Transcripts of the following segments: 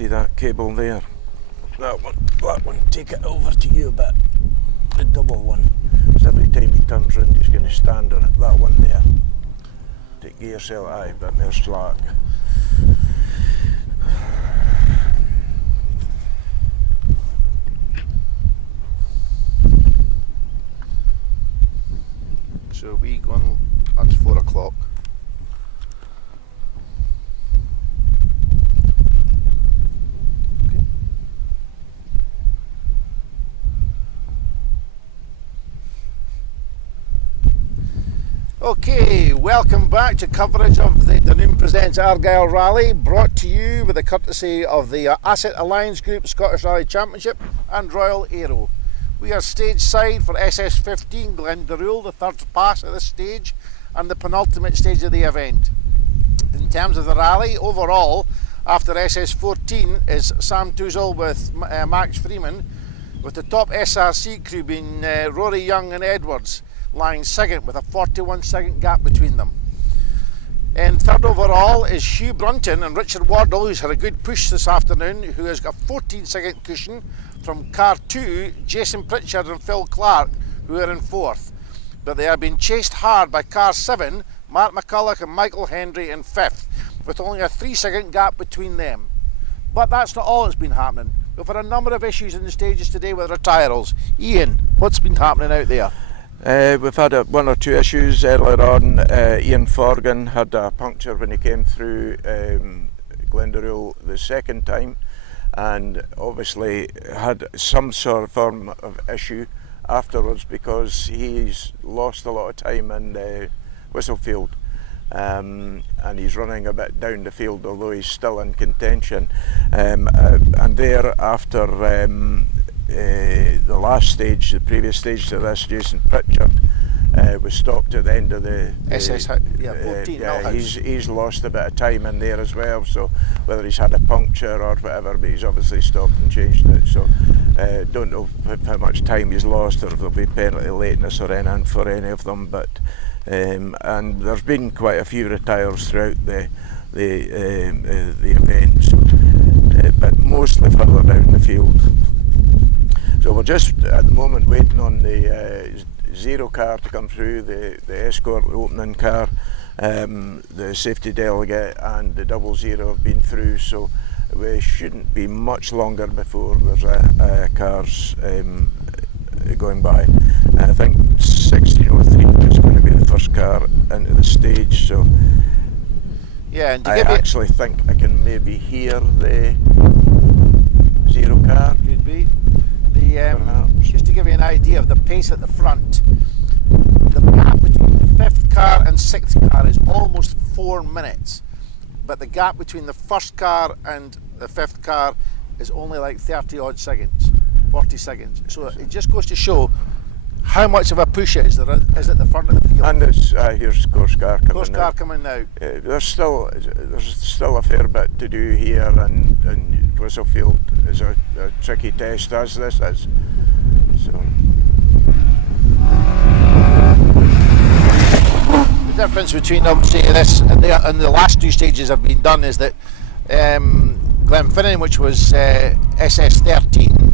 See that cable there? That one, take it over to you a bit. The double one. So every time he turns round he's going to stand on it. That one there. Take yourself a bit more slack. So we going at 4 o'clock. Okay, welcome back to coverage of the Dunoon Presents Argyll Rally, brought to you with the courtesy of the Asset Alliance Group Scottish Rally Championship and Royal Aero. We are stage side for SS15 Glendaruel, the third pass at this stage and the penultimate stage of the event. In terms of the rally, overall, after SS14 is Sam Toozle with Max Freeman, with the top SRC crew being Rory Young and Edwards, lying second with a 41-second gap between them. And third overall is Hugh Brunton and Richard Wardle, who's had a good push this afternoon, who has got a 14-second cushion from car 2, Jason Pritchard and Phil Clark, who are in fourth. But they are being chased hard by car 7, Mark McCulloch and Michael Hendry in fifth, with only a 3-second gap between them. But that's not all that's been happening. We've had a number of issues in the stages today with retirals. Ian, what's been happening out there? We've had one or two issues earlier on. Ian Forgan had a puncture when he came through Glendaruel the second time, and obviously had some sort of form of issue afterwards because he's lost a lot of time in Whistlefield, and he's running a bit down the field, although he's still in contention. And there, after the last stage, the previous stage to this, Jason Pritchard was stopped at the end of the SS14. He's lost a bit of time in there as well, so whether he's had a puncture or whatever, but he's obviously stopped and changed it, so don't know how much time he's lost or if there'll be penalty lateness or anything for any of them, but and there's been quite a few retires throughout the events, but mostly further down the field. So we're just at the moment waiting on the zero car to come through, the escort opening car, the safety delegate and the 00 have been through, so we shouldn't be much longer before there's cars going by. I think 1603 is going to be the first car into the stage, so yeah, and I actually think I can maybe hear the zero car. Could be. Just to give you an idea of the pace at the front, the gap between the fifth car and sixth car is almost 4 minutes, but the gap between the first car and the fifth car is only like 30 odd seconds, 40 seconds. So it just goes to show how much of a push it is there is at the front of the field. And it's, here's course car coming course car coming now. There's still a fair bit to do here, and Whistlefield is a tricky test as this is. So the difference between obviously this and the last two stages have been done is that Glenfinnan, which was SS13,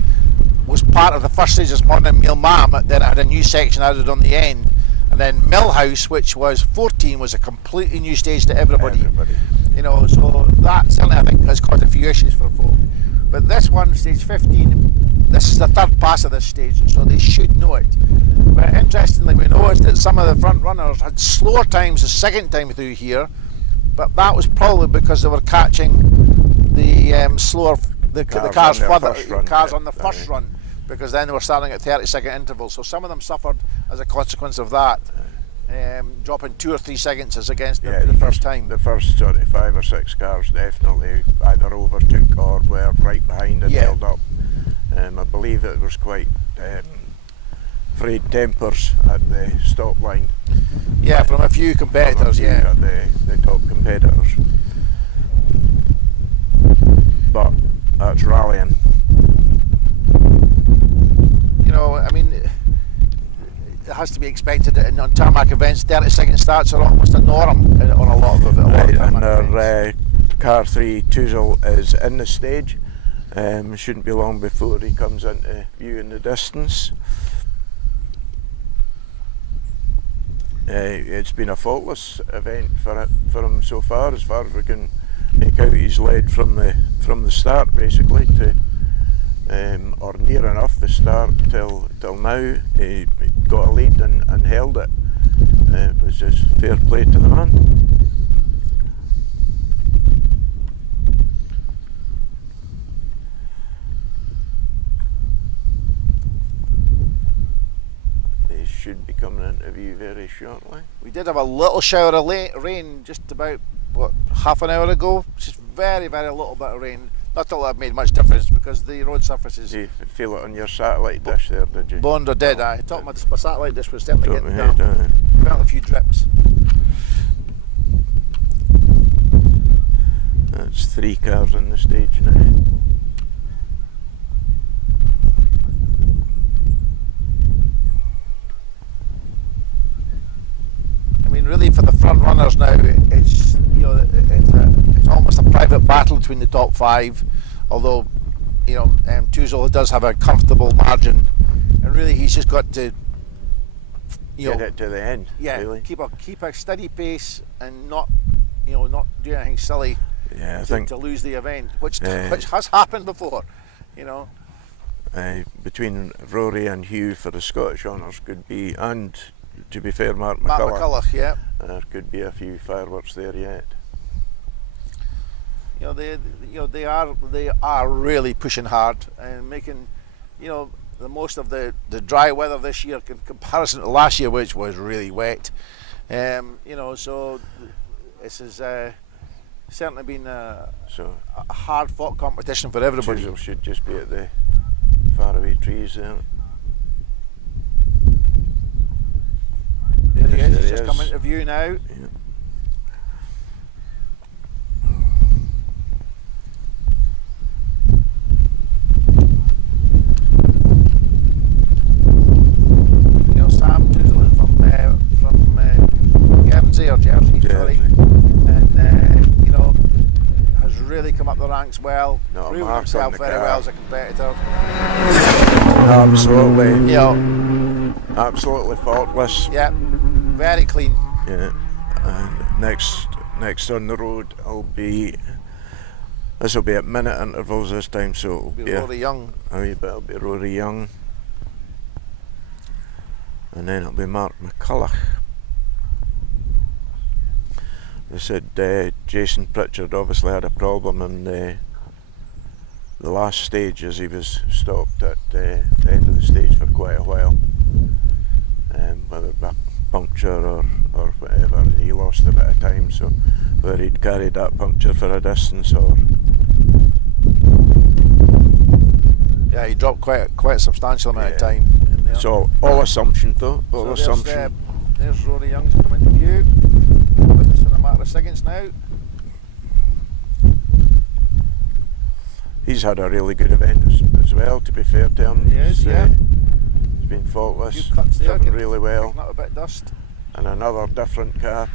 was part of the first stage this morning, Milmam, then it had a new section added on the end, and then Millhouse, which was 14, was a completely new stage to everybody. You know, so that certainly I think has caused a few issues for folk. But this one, stage 15, this is the third pass of this stage, so they should know it. But interestingly, we noticed that some of the front runners had slower times the second time through here, but that was probably because they were catching the slower the cars further, cars on the first run, because then they were starting at 30-second intervals. So some of them suffered as a consequence of that, dropping 2 or 3 seconds as against the first time. The first sort of 5 or 6 cars definitely either overtook or were right behind and held up. I believe it was quite frayed tempers at the stop line. Yeah, from a few competitors. At the top competitors. But that's rallying. You know, I mean, it has to be expected that on tarmac events, 30-second starts are almost a norm on a lot of and they're car 3 Toozle is in the stage. Shouldn't be long before he comes into view in the distance. It's been a faultless event for him so far as we can make out. He's led from the start basically to or near enough the start till now. He got a lead and held it. It was just fair play to the man. They should be coming into view very shortly. We did have a little shower of rain just about, what, half an hour ago. Just very, very little bit of rain. Not that it made much difference because the road surface is... You feel it on your satellite dish there, did you? Boned or dead, I thought my satellite dish was certainly Top getting my head, down. Felt a few drips. That's 3 cars on the stage now. I mean, really, for the front runners now, it's it's almost a private battle between the top 5. Although, Toozle does have a comfortable margin, and really he's just got to get it to the end. Yeah, really. keep a steady pace and not do anything silly. Yeah, I think to lose the event, which has happened before. Between Rory and Hugh for the Scottish honours could be, and to be fair, Mark Mark McCulloch. McCulloch, yeah. There could be a few fireworks there yet. They are really pushing hard and making, the most of the dry weather this year in comparison to last year, which was really wet. So this has certainly been a hard fought competition for everybody. Toozle should just be at the faraway trees there. There he is, There he's he just is. come into view now. Yeah. Sam Toozle from Guernsey or Jersey, sorry, and has really come up the ranks well, No, proven Mark's himself on the very car. well as a competitor. Absolutely. Absolutely faultless. Yeah, very clean. Yeah. And next on the road this will be at minute intervals this time, so it'll be Rory Young. a wee bit. It'll be Rory Young, and then it'll be Mark McCulloch. They said Jason Pritchard obviously had a problem in the last stage, as he was stopped at the end of the stage for quite a while, whether it be a puncture or whatever, and he lost a bit of time, so whether he'd carried that puncture for a distance or... Yeah, he dropped quite a substantial amount of time. So all assumption though, all assumption. There's Rory Young's coming to view. With this in a matter of seconds now. He's had a really good event as well, to be fair to him. He is, yeah. He's been faultless, A few cuts there, driven really well. Not a bit of dust. And another different car.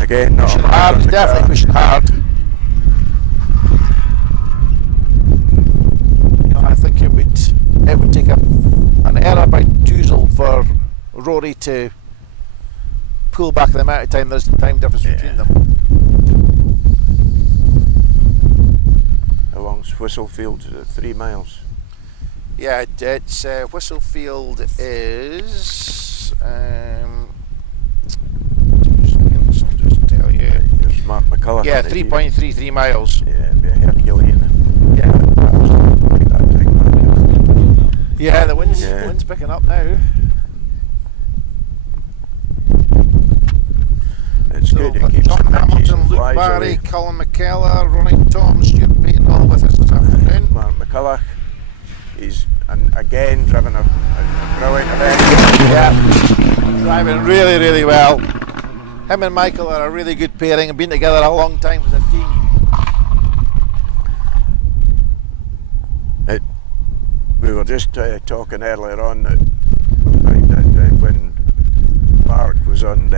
Again, not Pushing a man hard, on the definitely car. pushing hard. I think it would take an error by Toozle for Rory to pull back the amount of time there's time difference between them. How long's Whistlefield? Is it 3 miles? Yeah, it's Whistlefield is. I'll just tell you. There's Mark McCulloch. Yeah, on the view. 3.33 miles. Yeah, it'd be a Herculean. Yeah. Take that time back. Yeah, the wind's picking up now. It's So good. we've It got keeps John the midges Hamilton, and Luke flies Barry, away. Colin McKellar, Ronnie Tom, Stuart Payton, all with us this afternoon. Mark McCulloch. He's again driven a brilliant event. Yeah, driving really, really well. Him and Michael are a really good pairing and been together a long time as a team. We were just talking earlier on that I find that was on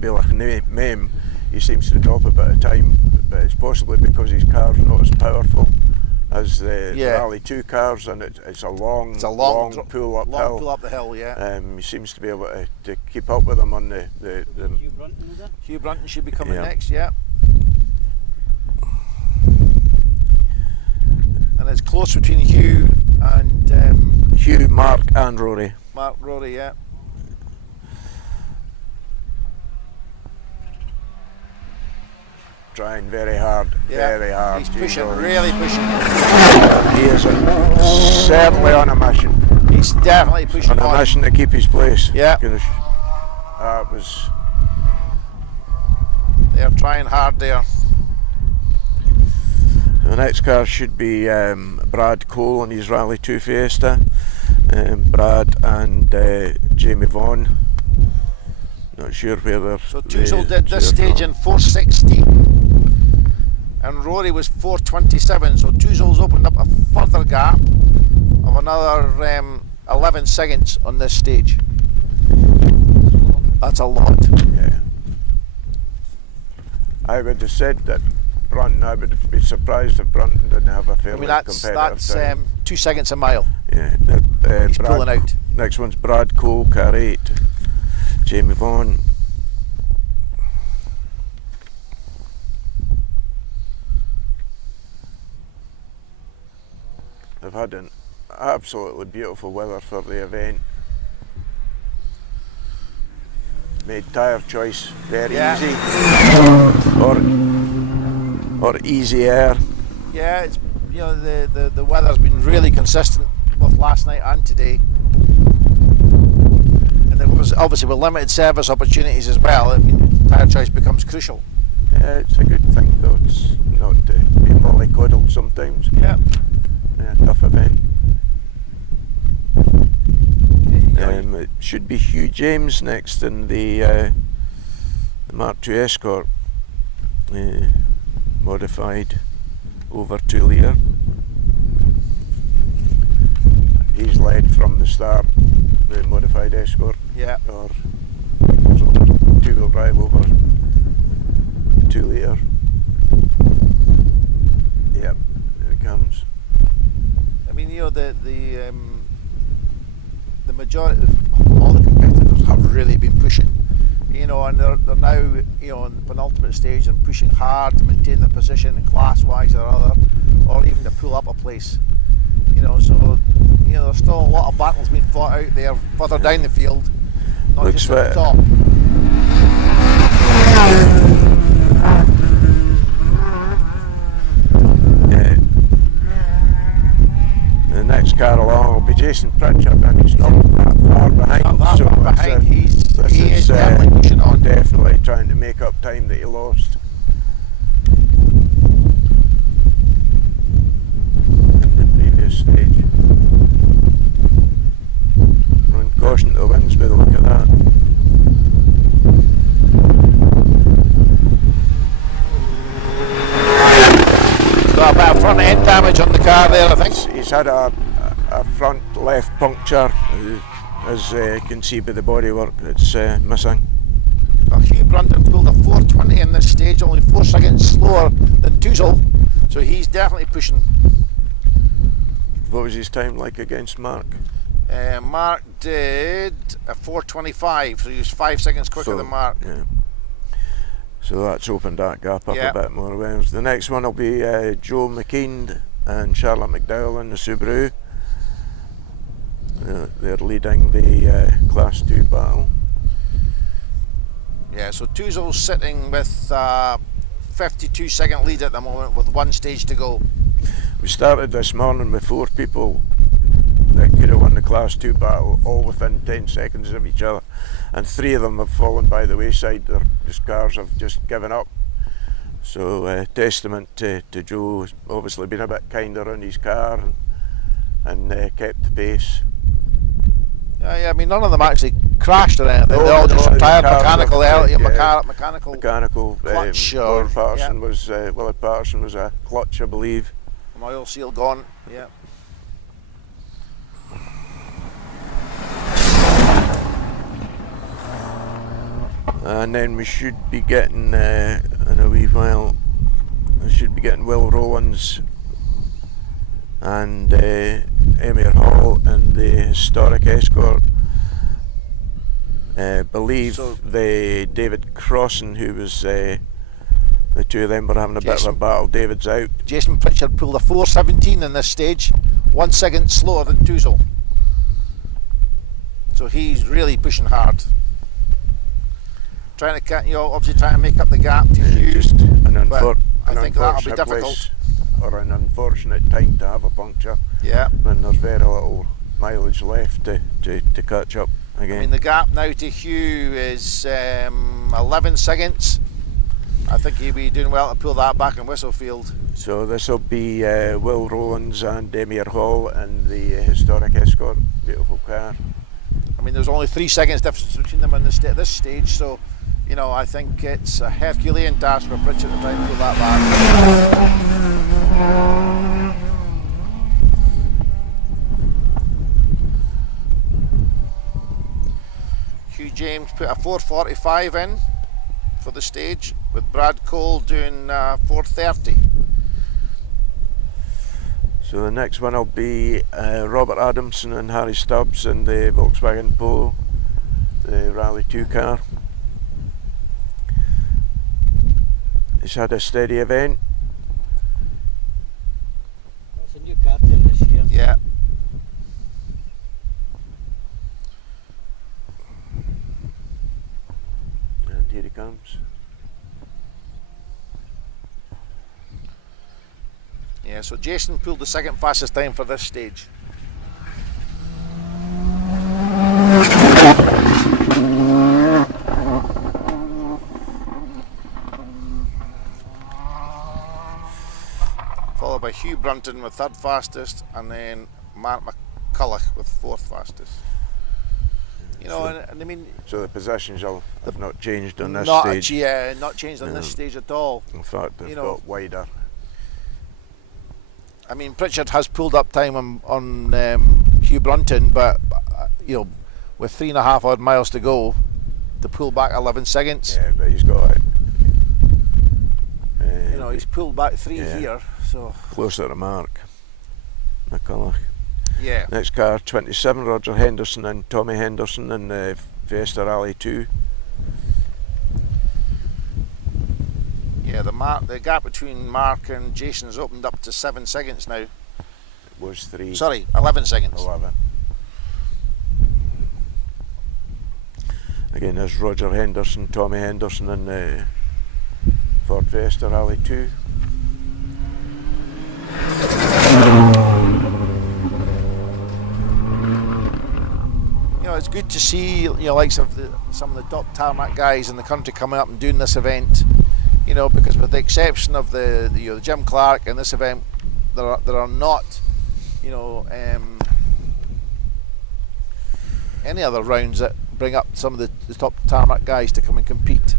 Billach Mem, he seems to drop a bit of time, but it's possibly because his car's not as powerful as the Rally 2 cars, and it's a long pull uphill. Long pull up the hill, yeah. He seems to be able to keep up with them on the Hugh Brunton should be coming next, yeah. And it's close between Hugh and Hugh, Mark and Rory. Mark, Rory, yeah. Trying very hard, very hard. He's pushing, really pushing. He is certainly on a mission. He's definitely pushing on a mission to keep his place. Yeah. That was. They're trying hard there. The next car should be Brad Cole in his Rally 2 Fiesta. Brad and Jamie Vaughan. Not sure whether. So Toozle did this stage in 4:16, and Rory was 4:27. So Toozle's opened up a further gap of another 11 seconds on this stage. That's a lot. Yeah. I would have said that Brunton. I would be surprised if Brunton didn't have a fairly competitive time. 2 seconds a mile. Yeah. He's pulling out. Next one's Brad Cole, car 8. Jamie Vaughan. They've had an absolutely beautiful weather for the event. Made tyre choice very easy, or easier. Yeah, it's the weather's been really consistent both last night and today. Obviously with limited service opportunities as well, I mean, tyre choice becomes crucial. Yeah, it's a good thing though, it's not to be mollycoddled sometimes. Yeah. Tough event. It should be Hugh James next in the Mark II Escort, modified over 2 litre. He's led from the start, the modified Escort. Yeah. Or two-wheel drive over 2 litre. Yep, there it comes. I mean, the majority, all the competitors have really been pushing, and they're now, in the penultimate stage and pushing hard to maintain their position class-wise or other, or even to pull up a place. So there's still a lot of battles being fought out there further down the field, not Looks just at the top. Yeah. The next car along will be Jason Pritchard, and he's not that far behind. He is definitely pushing on. Definitely trying to make up time that he lost in the previous stage. Run caution to the winds by the look at that. Got a bit of front end damage on the car there, I think. He's had a front left puncture, as you can see by the bodywork. It's missing. Well, Hugh Brunton pulled a 4:20 in this stage, only 4 seconds slower than Toozle, so he's definitely pushing. What was his time like against Mark? Mark did a 4:25, so he was 5 seconds quicker than Mark. Yeah. So that's opened that gap up a bit more. The next one will be Joe McKean and Charlotte McDowell in the Subaru. They're leading the Class 2 battle. Yeah, so Toozle's sitting with 52-second lead at the moment with 1 stage to go. We started this morning with 4 people that could have won the Class 2 battle, all within 10 seconds of each other, and 3 of them have fallen by the wayside. Their cars have just given up. So testament to Joe, who's obviously been a bit kinder on his car and kept the pace. Yeah, I mean, none of them actually crashed or anything. They all just retired mechanical mechanical clutch. Willie Patterson was a clutch, I believe. Oil seal gone. Yeah. And then we should be getting, in a wee while, we should be getting Will Rowlands and Emir Hall and the historic escort. Believe So the David Crossan, who was the two of them were having a bit of a battle. David's out. Jason Pritchard pulled a 4:17 in this stage, 1 second slower than Tuzel. So he's really pushing hard. Trying to, obviously trying to make up the gap to Hugh. Just an I think that'll be unfortunate difficult. place, or an unfortunate time to have a puncture. Yeah. When there's very little mileage left to catch up again. I mean, the gap now to Hugh is 11 seconds. I think he'll be doing well to pull that back in Whistlefield. So this will be Will Rowlands and Emir Hall and the historic escort. Beautiful car. I mean, there's only 3 seconds difference between them on this stage, so I think it's a Herculean task for Pritchard to try and pull that back. Hugh James put a 4:45 in for the stage, with Brad Cole doing 4:30. So the next one will be Robert Adamson and Harry Stubbs in the Volkswagen Polo, the Rally 2 car. He's had a steady event. It's a new car team this year. Yeah. And here he comes. Yeah, so Jason pulled the second fastest time for this stage. Followed by Hugh Brunton with third fastest, and then Mark McCulloch with fourth fastest. And I mean, So the positions have not changed on this not stage. not changed on this stage at all. In fact, they've got wider. I mean, Pritchard has pulled up time on Hugh Brunton, but with 3.5 odd miles to go, to pull back 11 seconds. Yeah, but he's got it. He's pulled back 3 here, so Closer to Mark McCulloch. yeah. Next car, 27, Roger Henderson and Tommy Henderson in the Fiesta Rally 2. Yeah, the gap between Mark and Jason's opened up to 7 seconds now. It was 3. Sorry, 11 seconds. 11. Again, there's Roger Henderson, Tommy Henderson in the Ford Fiesta Rally 2. It's good to see likes of some of the top tarmac guys in the country coming up and doing this event. Because with the exception of the Jim Clark and this event, there are not any other rounds that bring up some of the top tarmac guys to come and compete.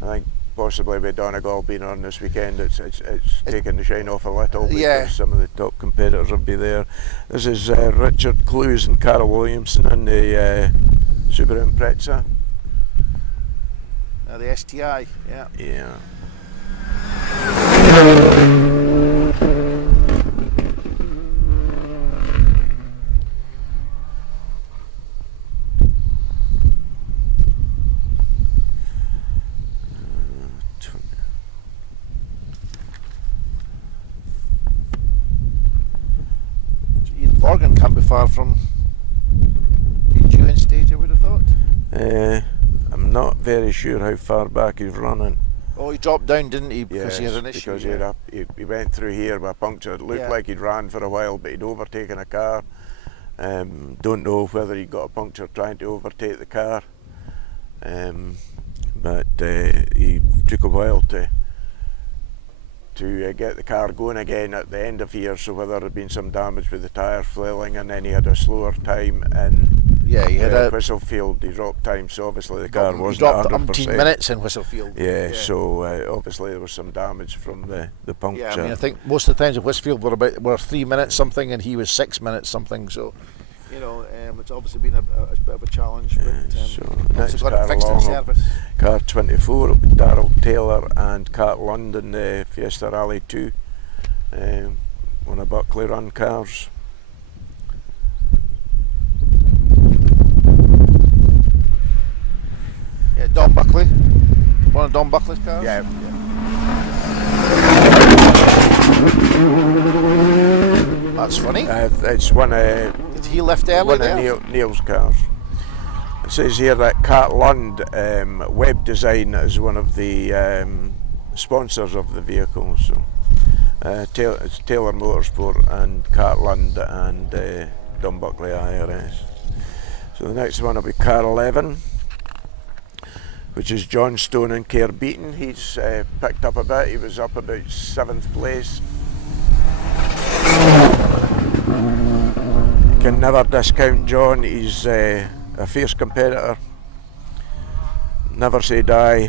I think possibly with Donegal being on this weekend, it's taken the shine off a little because some of the top competitors will be there. This is Richard Clues and Carol Williamson in the Subaru Impreza. The STI, yeah. Yeah. Ian Forgan can't be far from you in stage, I would have thought. I'm not very sure how far back he's running. Oh, he dropped down, didn't he? Because he had an issue. Because he went through here with a puncture. It looked like he'd ran for a while, but he'd overtaken a car. Don't know whether he got a puncture trying to overtake the car. But he took a while to get the car going again at the end of here, so whether there had been some damage with the tyre flailing, and then he had a slower time in he had a Whistlefield. He dropped time, so obviously the car wasn't he dropped 100%. 18 minutes in Whistlefield. So obviously there was some damage from the puncture. Yeah, I think most of the times at Whistlefield were 3 minutes something, and he was 6 minutes something. So, You know, it's obviously been a bit of a challenge, but so also got it fixed in service. car 24, it'll be Darrell Taylor and Cat London, the Fiesta Rally 2, one of Buckley run cars. Yeah, Don Buckley. One of Don Buckley's cars? Yeah. That's funny. It's one of... Did he lift early one there? of Neil's cars. It says here that Cat Lund Web Design is one of the sponsors of the vehicle. So it's Taylor Motorsport and Cat Lund and Don Buckley IRS. So the next one will be car 11, which is John Stone and Care Beaton. He's picked up a bit. He was up about 7th place. You can never discount John. He's a fierce competitor. Never say die.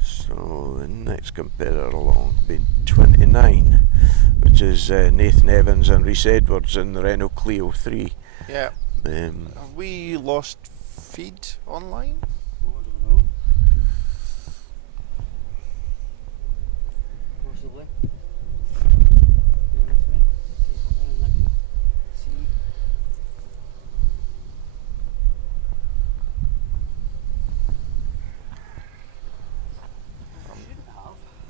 So the next competitor along being 29, which is Nathan Evans and Rhys Edwards in the Renault Clio 3. Yeah. Have we lost feed online? Oh, I don't know. Possibly.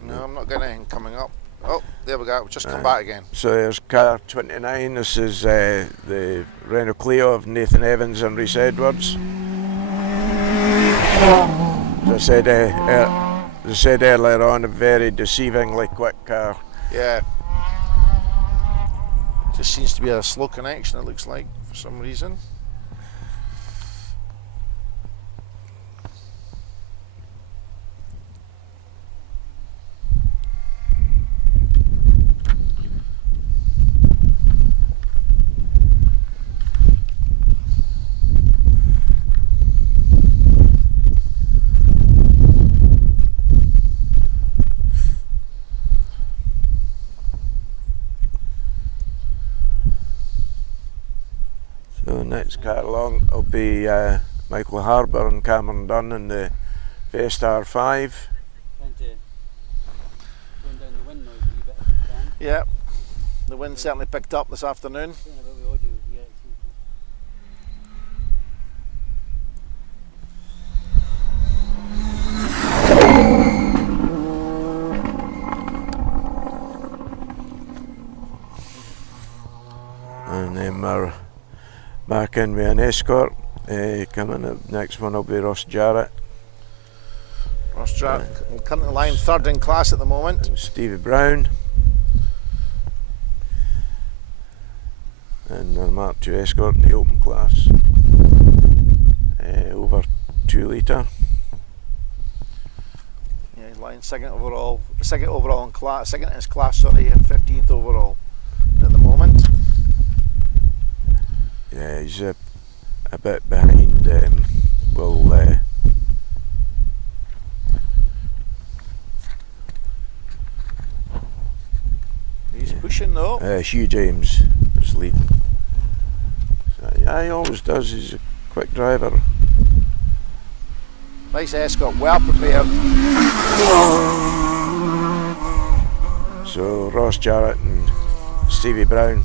No, I'm not getting anything coming up. Oh, there we go. We've just come back again. So there's car 29. This is the Renault Clio of Nathan Evans and Rhys Edwards. As I said earlier on, a very deceivingly quick car. Yeah. Just seems to be a slow connection, it looks like, for some reason. So the next car along will be Michael Harbour and Cameron Dunn in the Fiesta R5. Trying to tone down the wind noise a wee bit if you can. Yeah. The wind certainly picked up this afternoon. Saying about the audio here, it seems And then Mark in with an Escort. Coming up, next one will be Ross Jarrett. Ross Jarrett currently lying third in class at the moment. And Stevie Brown. And the Mark II Escort in the open class. Over 2 litre. Yeah, he's lying second overall in class, second in his class, sorry, and 15th overall at the moment. Yeah, he's a bit behind He's pushing though. Hugh James is leading. So, yeah, he always does. He's a quick driver. Nice Escort, well prepared. So Ross Jarrett and Stevie Brown.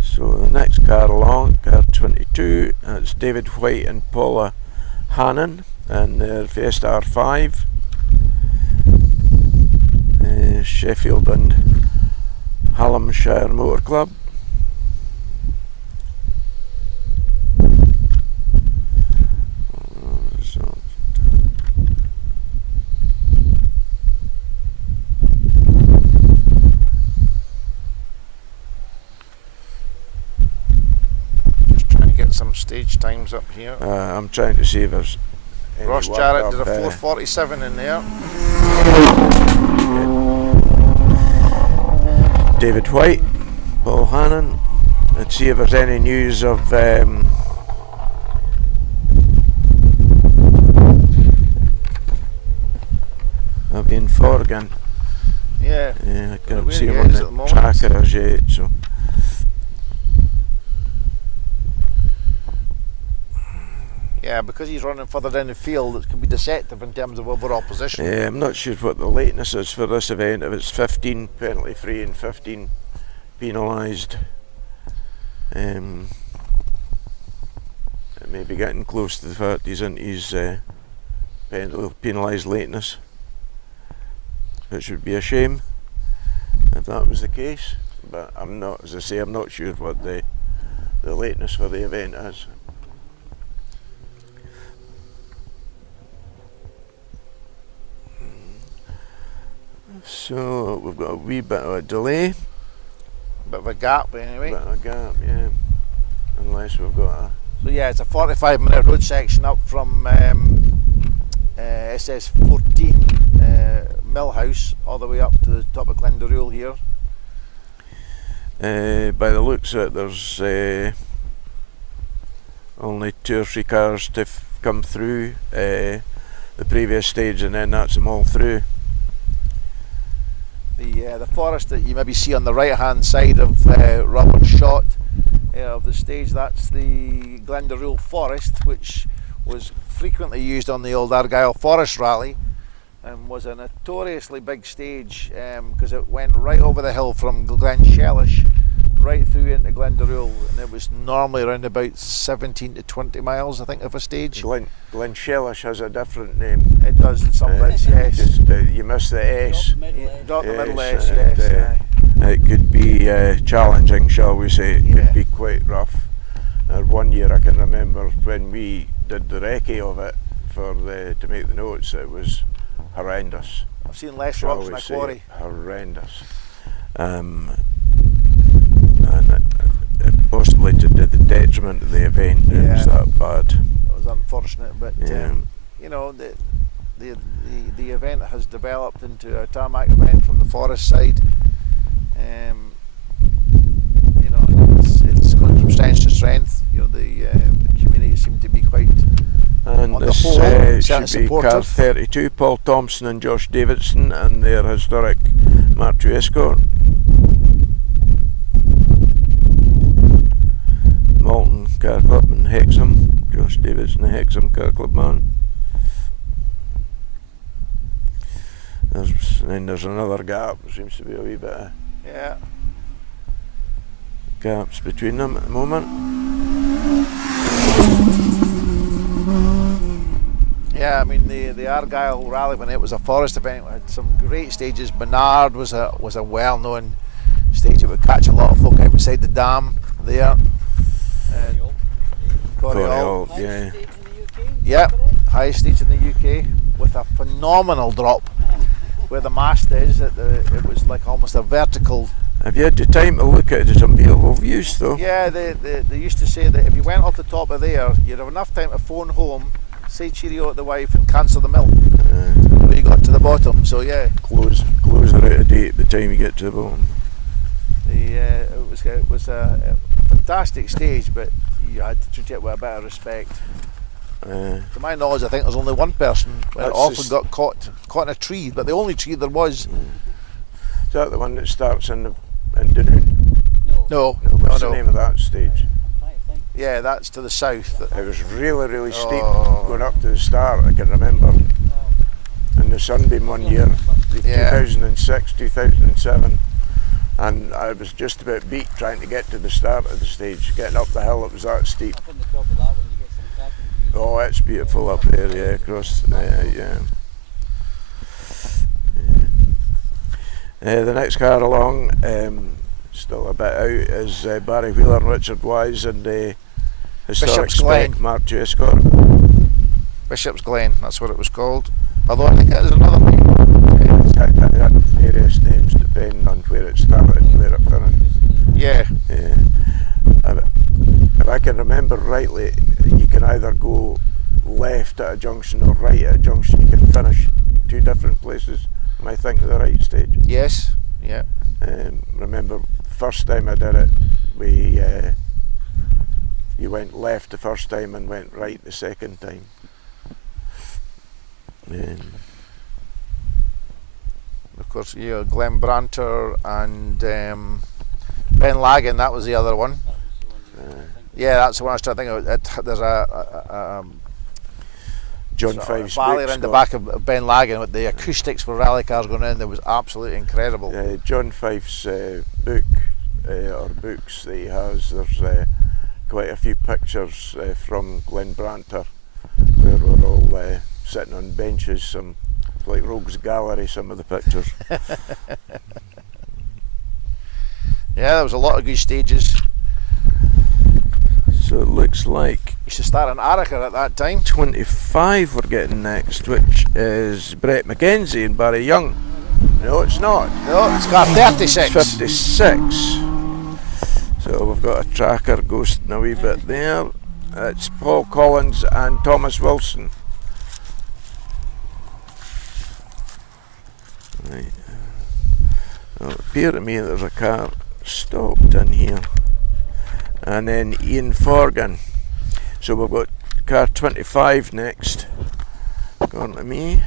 So the next car along, car 22, that's David White and Paula Hannon and their Fiesta R5. Sheffield and Hallamshire Motor Club. some stage times up here. I'm trying to see if there's any Ross work Jarrett up, did a 4:47 in there. David White, Paul Hannon. Let's see if there's any news of Ian Forgan. Yeah. Yeah, I can't Where see he him on is the at the moment. tracker as yet, so. Yeah, because he's running further down the field, it can be deceptive in terms of overall position. Yeah, I'm not sure what the lateness is for this event, if it's 15 penalty free and 15 penalised. It may be getting close to the fact he's into his penalised lateness, which would be a shame if that was the case, but I'm not, as I say, I'm not sure what the lateness for the event is. So we've got a wee bit of a delay. Bit of a gap anyway. Bit of a gap, yeah. Unless we've got a... So yeah, it's a 45-minute road section up from SS15 Millhouse all the way up to the top of Glendaruel here. By the looks of it, there's only 2 or 3 cars to come through the previous stage, and then that's them all through. The forest that you maybe see on the right hand side of Robert's shot of the stage, that's the Glendaruel Forest, which was frequently used on the old Argyll Forest Rally and was a notoriously big stage because it went right over the hill from Glenshellish right through into Glendaruel, and it was normally around about 17 to 20 miles, I think, of a stage. Glenshellish has a different name. It does in some bits, yes. Just, you miss the S. Drop the middle Yes, S, yes. It could be challenging, shall we say. It could be quite rough. One year I can remember when we did the recce of it to make the notes, it was horrendous. I've seen less Shall rocks in we a say, quarry. horrendous. And it possibly to the detriment of the event, it was that bad. It was unfortunate, but you know, the event has developed into a tarmac event from the forest side. You know, it's going from strength to strength. You know, the community seem to be quite and on the this whole should be car supportive. 32, Paul Thompson and Josh Davidson and their historic Mark II Escort. Malton Car Club and Hexham, Josh Davidson, the Hexham Car Club man. And then there's another gap, there seems to be a wee bit of gaps between them at the moment. Yeah, I mean the Argyll Rally, when it was a forest event, had some great stages. Bernard was a well-known stage that would catch a lot of folk outside the dam there. Corriol, yeah. Yep, highest stage in the UK with a phenomenal drop where the mast is. It was like almost a vertical. Have you had the time to look at some beautiful views though? Yeah, they used to say that if you went off the top of there, you'd have enough time to phone home, say cheerio to the wife and cancel the mill when you got to the bottom. So yeah, clothes are out of date at the time you get to the bottom. It was a fantastic stage, but you had to treat it with a bit of respect. To my knowledge, I think there's only one person went off and got caught in a tree, but the only tree there was. Is that the one that starts in Dunoon? No. What's the name of that stage? Yeah, that's to the south. It was really steep going up to the start, I can remember. In the Sunbeam one year, 2006, 2007. And I was just about beat trying to get to the start of the stage. Getting up the hill, it was that steep. Up on the top of that one, you get some cracking views. Oh, it's beautiful up there, yeah, across there, the next car along, still a bit out, is Barry Wheeler and Richard Wise and the historic Bishop's Glen. spec Mark II Escort. Bishop's Glen, that's what it was called. Although I think it has another name. It's had various names depending on where it started and where it finished. Yeah. if I can remember rightly, you can either go left at a junction or right at a junction. You can finish two different places. Am I thinking of the right stage? Yes, yeah. Remember, first time I did it, you went left the first time and went right the second time. Of course, Glendaruel and Ben Lagan, that was the other one. Yeah, that's the one I was trying to think of. There's a John Five's valley book, around the back of Ben Lagan with the acoustics for rally cars going in. That was absolutely incredible. John Fife's book, or books that he has, there's quite a few pictures from Glendaruel where we're all sitting on benches, some like Rogues Gallery, some of the pictures. Yeah, there was a lot of good stages. So it looks like You should start an Argyll at that time. 25 we're getting next, which is Brett McKenzie and Barry Young. No, it's not. No, it's got 36. It's 56. So we've got a tracker ghosting a wee bit there. It's Paul Collins and Thomas Wilson. Right. Well, it appears to me there's a car stopped in here. And then Ian Forgan. So we've got car 25 next. Going to me.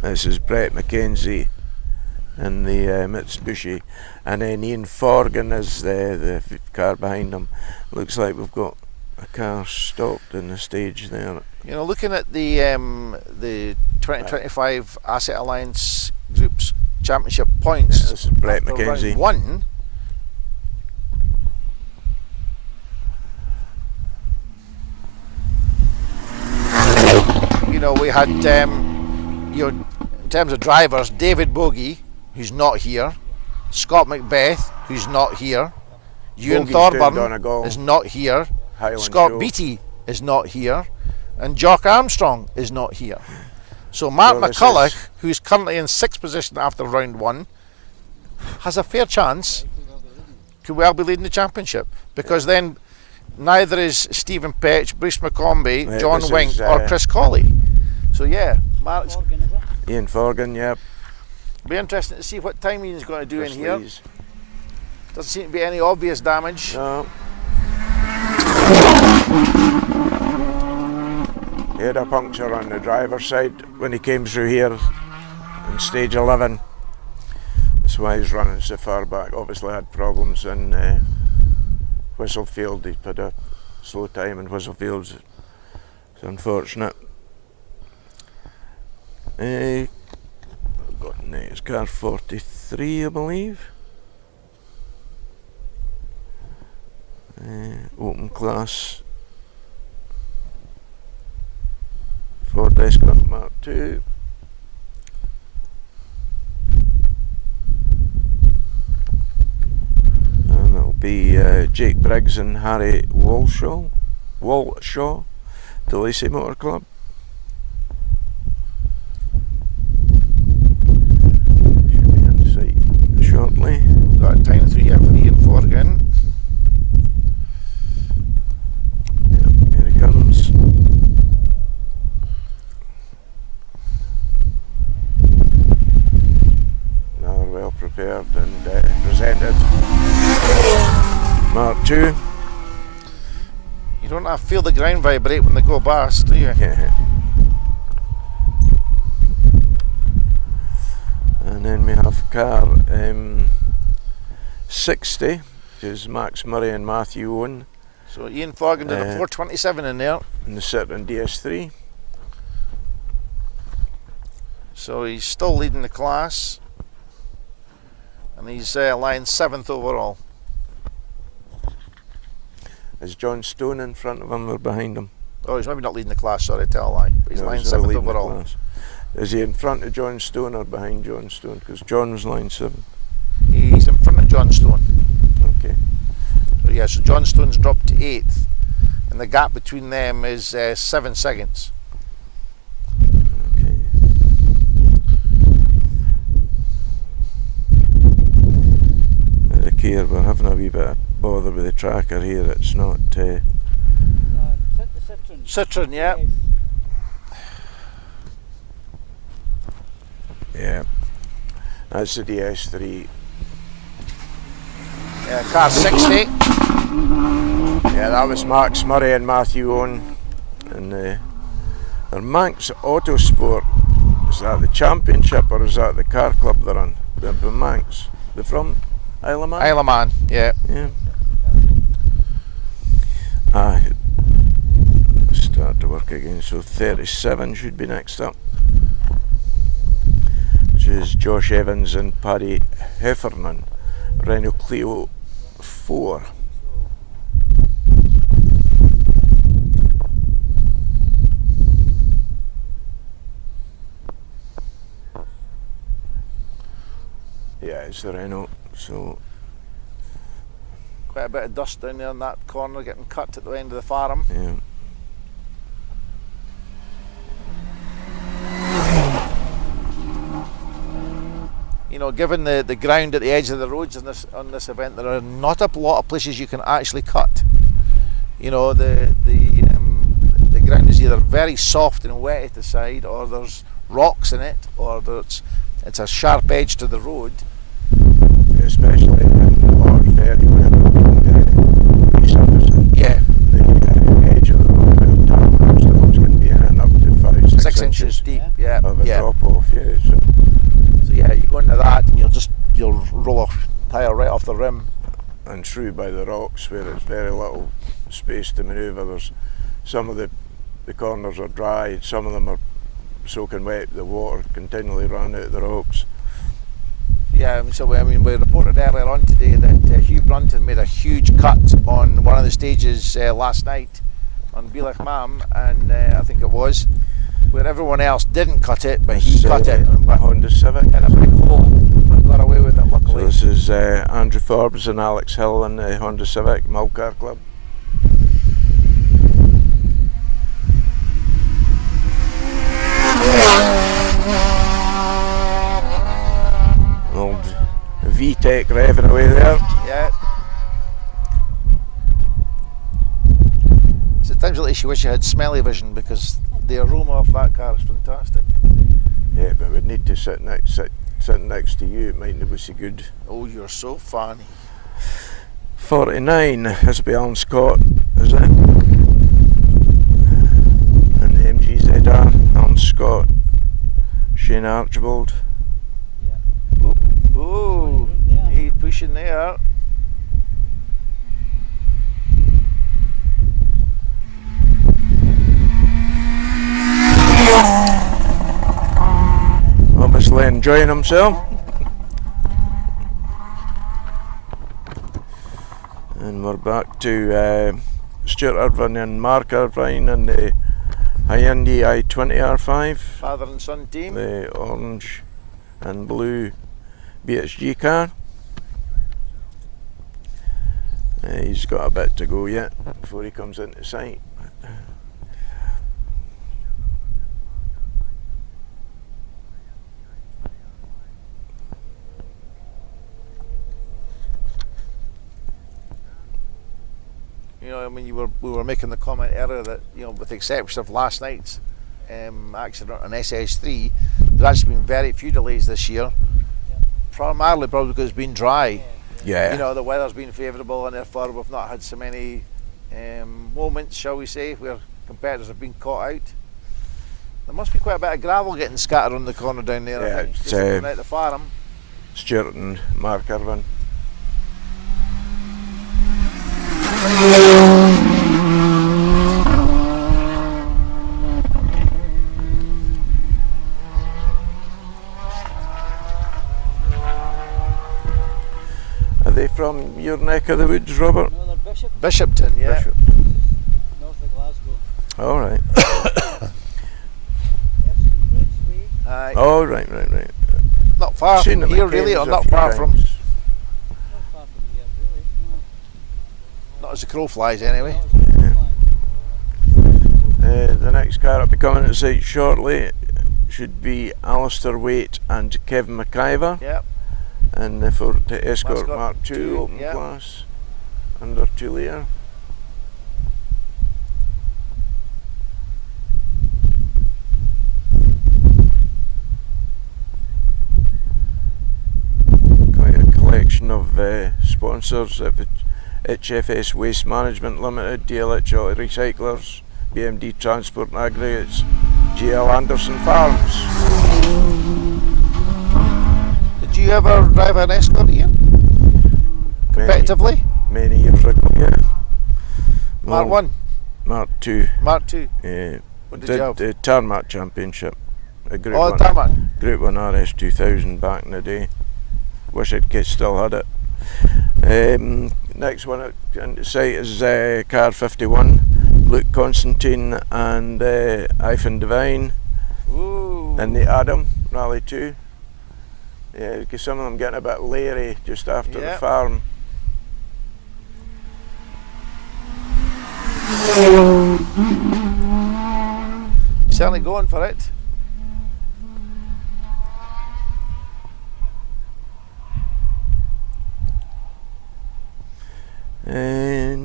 This is Brett McKenzie in the Mitsubishi, and then Ian Forgan is the car behind him. Looks like we've got a car stopped in the stage there. You know, looking at the 2025 Asset Alliance Groups Championship points, This is Brett after round McKenzie. one, you know, we had in terms of drivers, David Bogie, who's not here, Scott Macbeth, who's not here, Ewan Bogey's doing Thorburn Donegal. is not here, Highland Scott Show. Beattie is not here, and Jock Armstrong is not here. So Mark So this McCulloch, is- who's currently in 6th position after round one, has a fair chance, could well be leading the championship, because then neither is Stephen Petch, Bruce McCombie, Yeah, John this Wink is, or Chris Colley. So yeah, Mark's Morgan, is it? Ian Forgan, yep. be interesting to see what time he's going to do Chris in here. Lees. Doesn't seem to be any obvious damage. No. He had a puncture on the driver's side when he came through here in stage 11. That's why he's running so far back. Obviously had problems in Whistlefield. He had a slow time in Whistlefield. It's unfortunate. I've got next car 43, I believe. Open class Ford Escort Mark II. And it'll be Jake Briggs and Harry Walshaw, the Lacey Motor Club. Should be in sight shortly. Got a time 3 for Ian Forgan. Yep, here he comes. Now they're well prepared and presented. Mark II. You don't have to feel the ground vibrate when they go past, do you? Yeah. And then we have car 60, which is Max Murray and Matthew Owen So Ian Forgan did a 427 in there. in the Citroen DS3. So he's still leading the class. And he's lying 7th overall. Is John Stone in front of him or behind him? Oh, he's maybe not leading the class, sorry, tell a lie. But he's No, lying he's not 7th leading the overall. class. Is he in front of John Stone or behind John Stone? Because John was line 7. He's in front of John Stone. Okay. So yeah, so John Stone's dropped to 8th. And the gap between them is 7 seconds. Okay. Look here, we're having a wee bit of bother with the tracker here. It's not. The Citroen. Citroen, yeah. Yes. Yeah, that's the DS3. Yeah, car 60. Yeah, that was Max Murray and Matthew Owen, and their Manx Autosport. Is that the championship or is that the car club they're on? The Manx. They're from Isle of Man? Isle of Man, yeah. Yeah. Start to work again, so 37 should be next up, which is Josh Evans and Paddy Heffernan, Renault Clio 4. Yeah, it's the Renault, so Quite a bit of dust down there in that corner getting cut at the end of the farm. yeah. You know, given the ground at the edge of the roads on this event, there are not a lot of places you can actually cut. You know, the ground is either very soft and wet at the side, or there's rocks in it, or it's a sharp edge to the road. Especially in Lord Ferry where resurfacing. Yeah. The edge of the road and tarmac stones can be in up to 5-6 6 inches deep, yeah. of a Yeah. drop off, yeah. So yeah, you go into that and you'll roll a tyre right off the rim. And through by the rocks where it's very little space to manoeuvre. There's some of the corners are dry, some of them are soaking wet. The water continually running out of the rocks. Yeah, so we reported earlier on today that Hugh Brunton made a huge cut on one of the stages last night on Bealach Mam, and I think it was, where everyone else didn't cut it, but he cut it. A Honda Civic. In a big hole, but got away with it So luckily. this is Andrew Forbes and Alex Hill in the Honda Civic Mulcar Club. Old VTEC revving away there. Yeah. So at times at least you wish you had smelly vision, because the aroma of that car is fantastic. Yeah, but we'd need to sit sitting next to you. It mightn't be so good. Oh, you're so funny. 49, this will be Alan Scott, is it? And the MGZR, Alan Scott, Shane Archibald. Oh, he's pushing there. Obviously enjoying himself. And we're back to Stuart Irvine and Mark Irvine and the Hyundai i20 R5. Father and son team. The orange and blue BHG car. He's got a bit to go yet before he comes into sight. You know, I mean, we were making the comment earlier that, you know, with the exception of last night's accident on SS3, there's actually been very few delays this year. Primarily probably because it's been dry. Yeah. You know, the weather's been favourable, and therefore we've not had so many moments, shall we say, where competitors have been caught out. There must be quite a bit of gravel getting scattered on the corner down there. Yeah, I think, it's, just coming out the farm. Stuart and Mark Irvine. Are they from your neck of the woods, Robert? No, they're Bishop, Bishopton, yeah. Bishop. north of Glasgow. All right. Erston Bridgeway. Aye. Oh, right. Not far Seen from them here, at really, or Cairns a not few far from. times. Not far from here, really. No. Not as the crow flies, anyway. The next car will be coming to sight shortly. Should be Alistair Waite and Kevin McIver. Yep. And the Ford Escort Escort Mark II II, open yeah. class. under 2 litre. Quite a collection of sponsors. HFS Waste Management Limited, DLH Auto Recyclers, BMD Transport and Aggregates, GL Anderson Farms. Did you ever drive an Escort, Ian? Competitively? Many years ago, yeah. Mark 1? Mark 2. Mark 2? Yeah. What did you have? The Tarmac Championship. A Group Oh, 1, Tarmac. Group 1 RS 2000 back in the day. Wish I'd still had it. Next one into sight is car 51, Luke Constantine and Ivan Devine. Ooh. And the Adam Rally 2. Yeah, because some of them getting a bit leery just after the farm. Certainly going for it.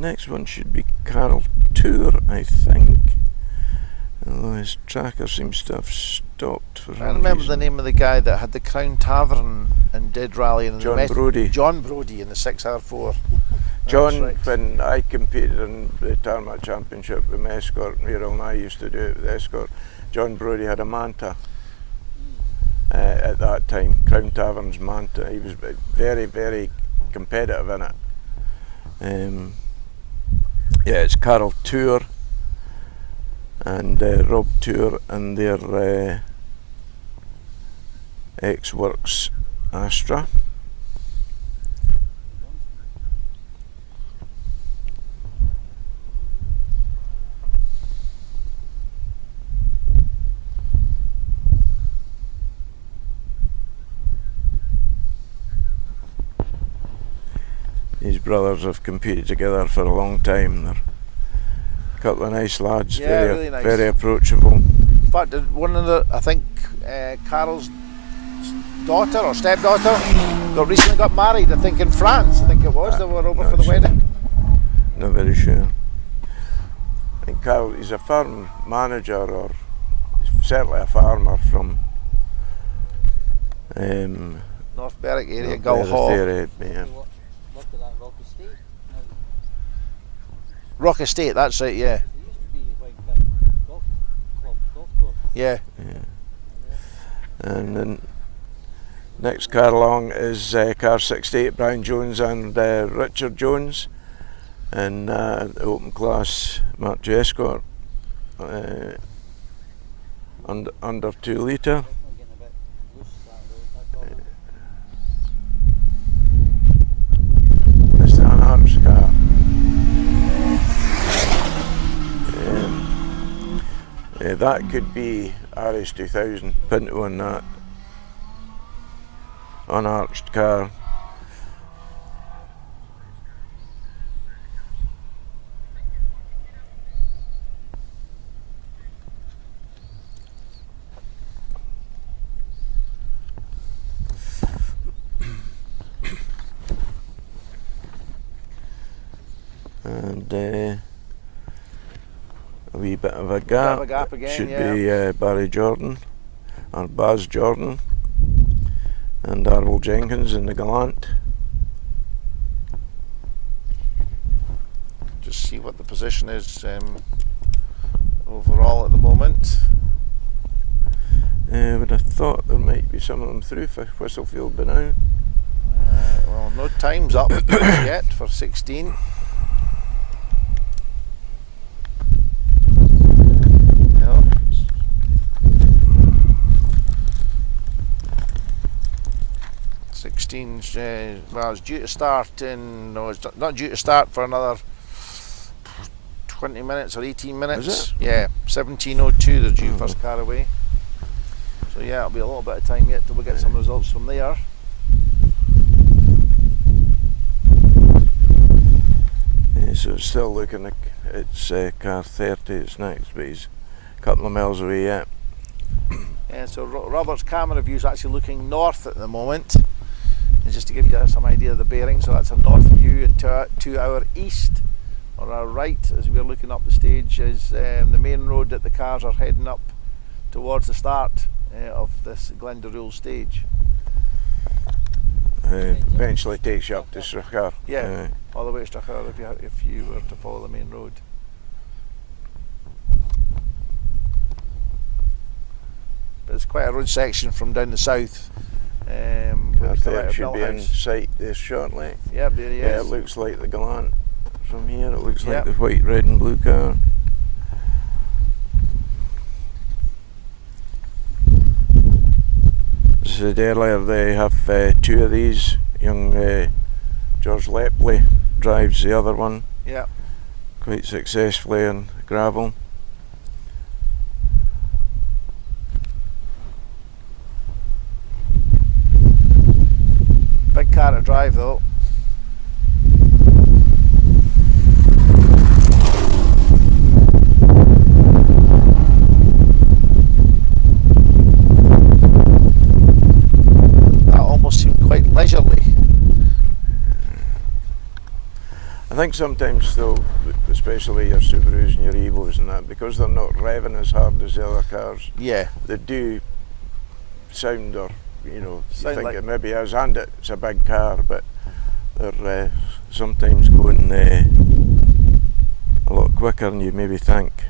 Next one should be Carol Tour, I think. Although his tracker seems to have stopped for I remember the name of the guy that had the Crown Tavern and did rally in John Brodie. John Brodie in the 6R4. John, right. when I competed in the Tarmac Championship with my Escort, Muriel and I used to do it with Escort, John Brodie had a Manta at that time, Crown Tavern's Manta. He was very, very competitive in it. Yeah, it's Carol Tour and Rob Tour and their X-Works Astra. His brothers have competed together for a long time. They're a couple of nice lads, Yeah, very, really nice. very approachable. In fact, one of the, I think Carol's daughter or stepdaughter recently got married, I think in France, I think it was. They were over for the wedding. Not very sure. I think Carol, he's a farm manager, or he's certainly a farmer from North Berwick area, North Gull Berwick Hall. area, yeah. Look at that Rock Estate. Now, Rock Estate, that's right, yeah. there used to be like a golf club, golf course. Yeah. And then next car along is car 68, Brian Jones and Richard Jones, in the open class Mark II Escort, under 2 litre. Definitely getting a bit loose that road. That's all. Mr. Anhart's car. That could be RS 2000, Pinto on that. Unarched car. And a wee bit of a gap. Again, Should yeah. be Barry Jordan, or Baz Jordan, and Darrell Jenkins in the Gallant. Just see what the position is overall at the moment. But I thought there might be some of them through for Whistlefield by now. Well, no time's up yet for 16. No. 16's, well, it's due to start in, no, it's not due to start for another 20 minutes or 18 minutes. Is it? Yeah, 17:02 they're due first car away. So yeah, it'll be a little bit of time yet till we get some results from there. Yeah, so it's still looking like it's car 30, it's next, but he's a couple of miles away yet. Yeah, so Robert's camera view is actually looking north at the moment. And just to give you some idea of the bearing, so that's a north view, and to our east, or our right, as we're looking up the stage, is the main road that the cars are heading up towards the start of this Glendaruel stage. Eventually takes you up to Strathcar. Yeah, all the way to Strathcar if you were to follow the main road. But it's quite a road section from down the south. That should be in sight there shortly. Yep, there he is. Yeah, it looks like the Galant from here. It looks like the white, red and blue car. As I said earlier, they have two of these. Young George Lepley drives the other one. Yeah. Quite successfully on gravel. Big car to drive though. That almost seemed quite leisurely. I think sometimes though, especially your Subarus and your Evos and that, because they're not revving as hard as the other cars, Yeah. they do sound, or you know, you Sound think like it maybe is, and it's a big car, but they're sometimes going a lot quicker than you maybe think.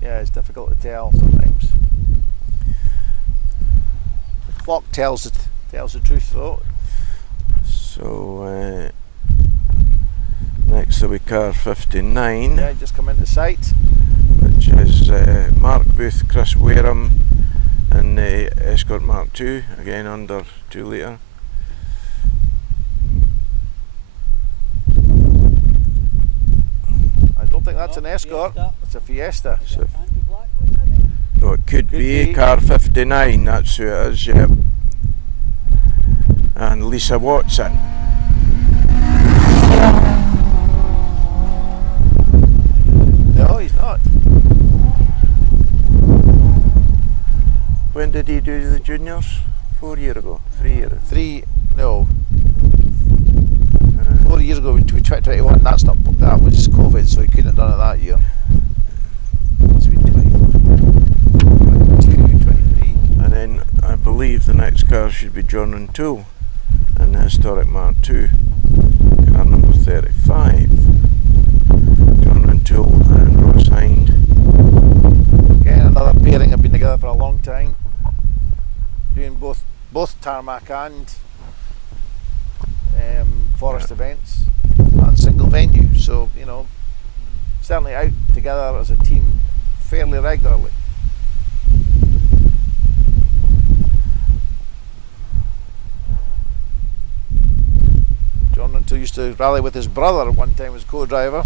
Yeah, it's difficult to tell sometimes. The clock tells the truth though. So next will be car 59, Yeah, just come into sight. which is Mark Booth, Chris Wareham, and the Escort Mark II, again under 2 litre. I don't think that's an Escort. Fiesta. It's a Fiesta. Is it Andrew Blackwood maybe? Oh, it could be be. car 59, that's who it is, yep. And Lisa Watson. No, he's not. When did he do the juniors? 4 years ago? 3 years? 4 years ago, 2021. That was COVID, so he couldn't have done it that year. It's been 22, 23. And then I believe the next car should be John and Toole and the historic Mark II, car number 35. John and Toole and Ross Hind. Again, another pairing have been together for a long time, doing both tarmac and forest events and single venue. So you know, certainly out together as a team fairly regularly. John Until used to rally with his brother at one time as co-driver.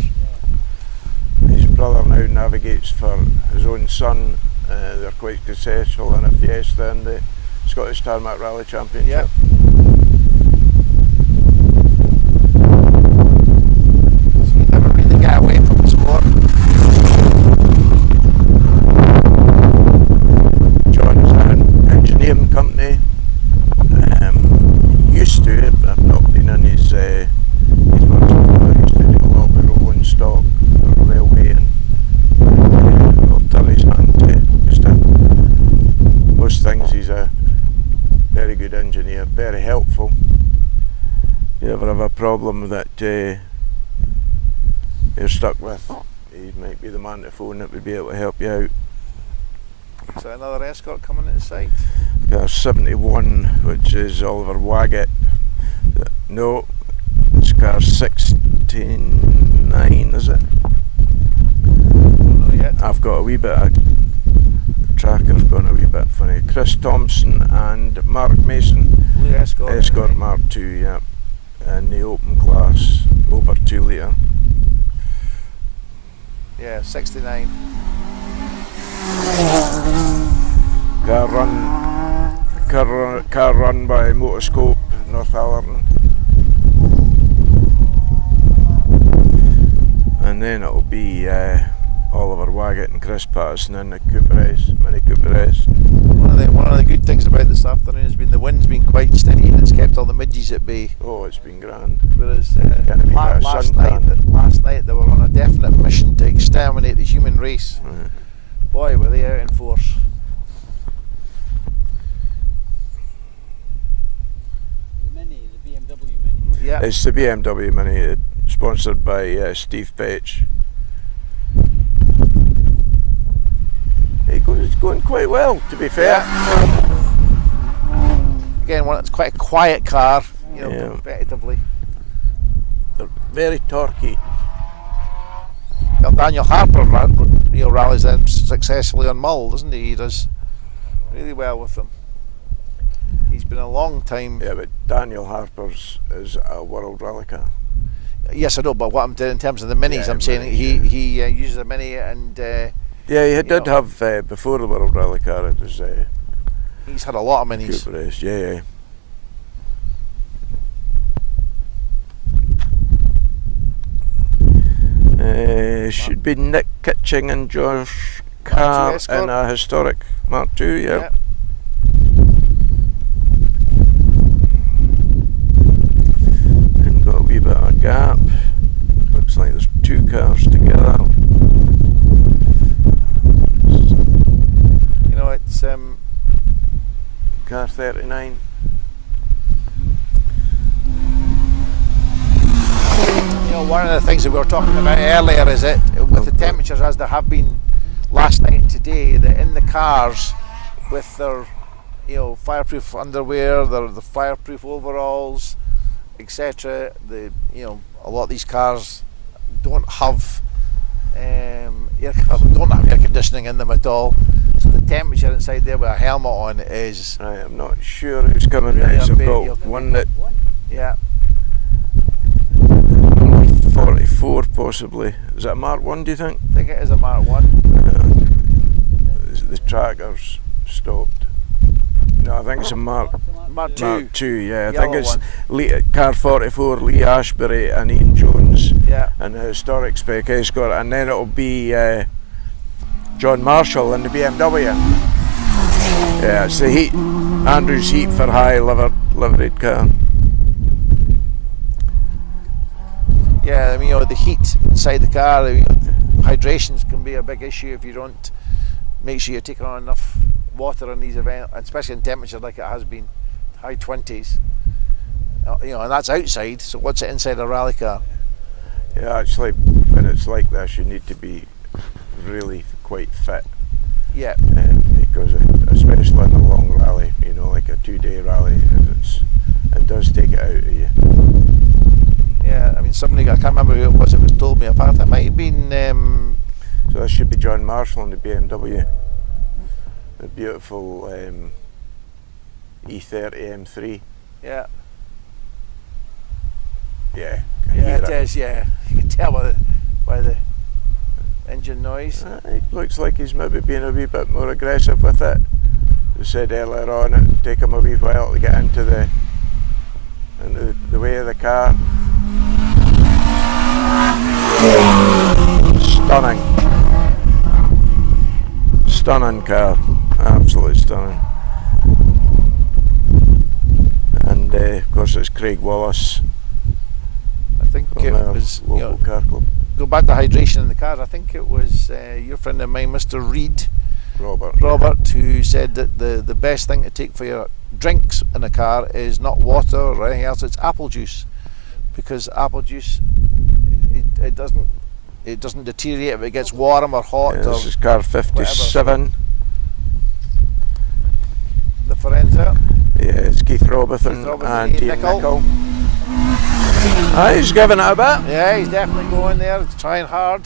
His brother now navigates for his own son. They're quite successful in a Fiesta in the Scottish Tarmac Rally Championship. Yep. So you never really get away from the sport. John has an engineering company. Used to, I've not been in his works before. He used to do a lot with rolling stock, railway, and he'll turn his hand to just most things. He's a very good engineer, very helpful. If you ever have a problem that you're stuck with, he might be the man to phone that would be able to help you out. So another Escort coming into sight. Car 71, which is Oliver Waggett. No, it's car 69, is it? Not yet. I've got a wee bit of tracker's gone a wee bit funny. Chris Thompson and Mark Mason. Blue Escort. Escort anyway. Mark II, yeah. In the open class, over 2 litre. Yeah, 69. Car run by Motorscope, Northallerton. And then it'll be Oliver Waggett and Chris Patterson in the Cooper S, Mini Cooper S. One of the good things about this afternoon has been the wind's been quite steady and it's kept all the midges at bay. Oh, it's been grand. Whereas Getting a wee bit of last suntan. night they were on a definite mission to exterminate the human race. Boy, were they out in force. The Mini, the BMW Mini. Yeah. It's the BMW Mini, sponsored by Steve Petch. It's going quite well, to be fair. Again, it's quite a quiet car, you know, Yeah. competitively. They're very torquey. Well, Daniel Harper rallies them successfully on Mull, doesn't he? He does really well with them. He's been a long time. Yeah, but Daniel Harper's is a world rally car. Yes, I know, but what I'm doing in terms of the minis, Yeah, I'm saying Mini, he uses a mini, and Yeah, he did know. have, before the world rally car, it was he's had a lot of minis. Cooper race, yeah. Should be Nick Kitching and Josh Carr Escort. in a historic Mark II, yeah. Yeah. And got a wee bit of a gap. Looks like there's two cars together. You know, it's Car 39. you know, one of the things that we were talking about earlier is that with the temperatures as there have been last night and today, that in the cars with their, you know, fireproof underwear, the fireproof overalls, etc. The, you know, a lot of these cars don't have don't have air conditioning in them at all. So the temperature inside there with a helmet on is Right, I'm not sure who's coming Really next. I've unbeatable. got one that yeah. 44 possibly. Is it a Mark 1, do you think? I think it is a Mark 1. The tracker's stopped. No, I think it's a Mark Mark 2. Mark 2, yeah. I Yellow think it's one. car 44, Lee Ashbury and Ian Jones, Yeah. and the historic spec Escort, and then it'll be John Marshall in the BMW. Yeah, it's the Heat, Andrew's Heat for High liveried car. Yeah, I mean, you know, the heat inside the car, you know, hydrations can be a big issue if you don't make sure you're taking on enough water in these events, especially in temperature like it has been, high 20s. You know, and that's outside, so what's it inside a rally car? Yeah, actually, when it's like this, you need to be really quite fit. Yeah. Because especially in a long rally, you know, like a 2-day rally, it does take it out of you. Yeah, I mean, somebody, I can't remember who it was told me about. It might have been. So this should be John Marshall in the BMW. The beautiful E30 M3. Yeah. Yeah, Yeah, it is. Yeah, you can tell by the engine noise. It looks like he's maybe being a wee bit more aggressive with it. They said earlier on it'd take him a wee while to get into the way of the car. Stunning car, absolutely stunning. And of course it's Craig Wallace I think from it our was. You local know, car club. go back to hydration in the car. I think it was your friend of mine, Mr. Reed, Robert. who said that the best thing to take for your drinks in a car is not water or anything else. It's apple juice, because apple juice it doesn't deteriorate if it gets warm or hot. Yeah, or this is car 57. the Forenza. Yeah, it's Keith Robertson and Ian Nicol. He's giving it a bit. Yeah, he's definitely going there, trying hard.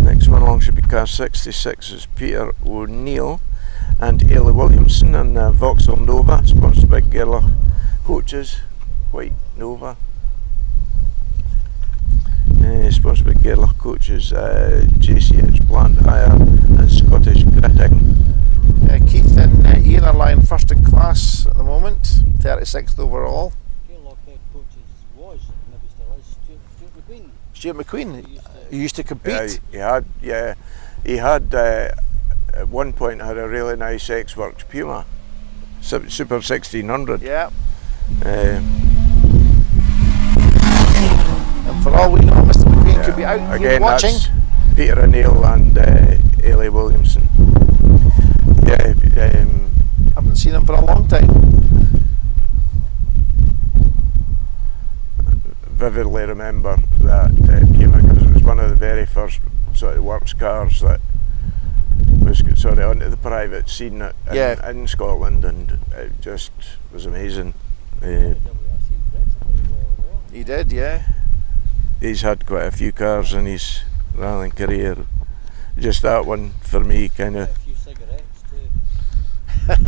Next one along should be car 66. Is Peter O'Neill and Ailey Williamson and Vauxhall Nova, sponsored by Gerlach Coaches, White Nova. Sponsored by Gerlach Coaches, JCH Plant Hire and Scottish Gritting. Keith and Ian are lying first in class at the moment. 36th overall. Gaylord head coaches was, maybe still is, Stuart McQueen. Stuart McQueen, He used to- who used to compete. He had at one point had a really nice X-Works Puma, Super 1600. Yeah. Uh, And for all we know, Mr. McQueen could be out here Again, watching. that's Peter O'Neill and Ailey Williamson. Yeah, Haven't seen him for a long time. vividly remember that Puma because it was one of the very first sort of works cars that was sort of onto the private scene in Scotland, and it just was amazing. He did, yeah. He's had quite a few cars in his rallying career. Just that one for me kind of. A few cigarettes too.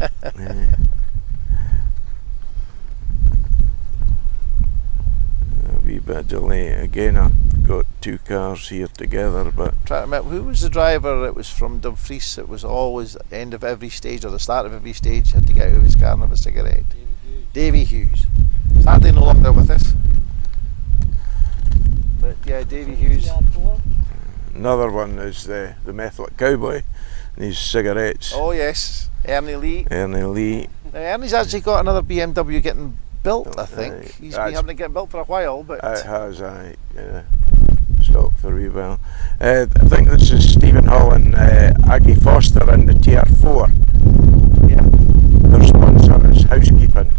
A wee bit delay. Again, I've got two cars here together, but Trying to remember, who was the driver that was from Dumfries? It was always at the end of every stage or the start of every stage had to get out of his car and have a cigarette. Davy Hughes. Sadly no longer with us. But yeah, Davy Hughes. another one is the Methodic Cowboy and his cigarettes. Oh yes, Ernie Lee. Ernie Lee. Now, Ernie's actually got another BMW getting built, I think. Aye. He's been having to get built for a while, but It has, stopped for a wee while. I think this is Stephen Hull and Aggie Foster in the TR4. yeah, Their sponsor is Housekeeping.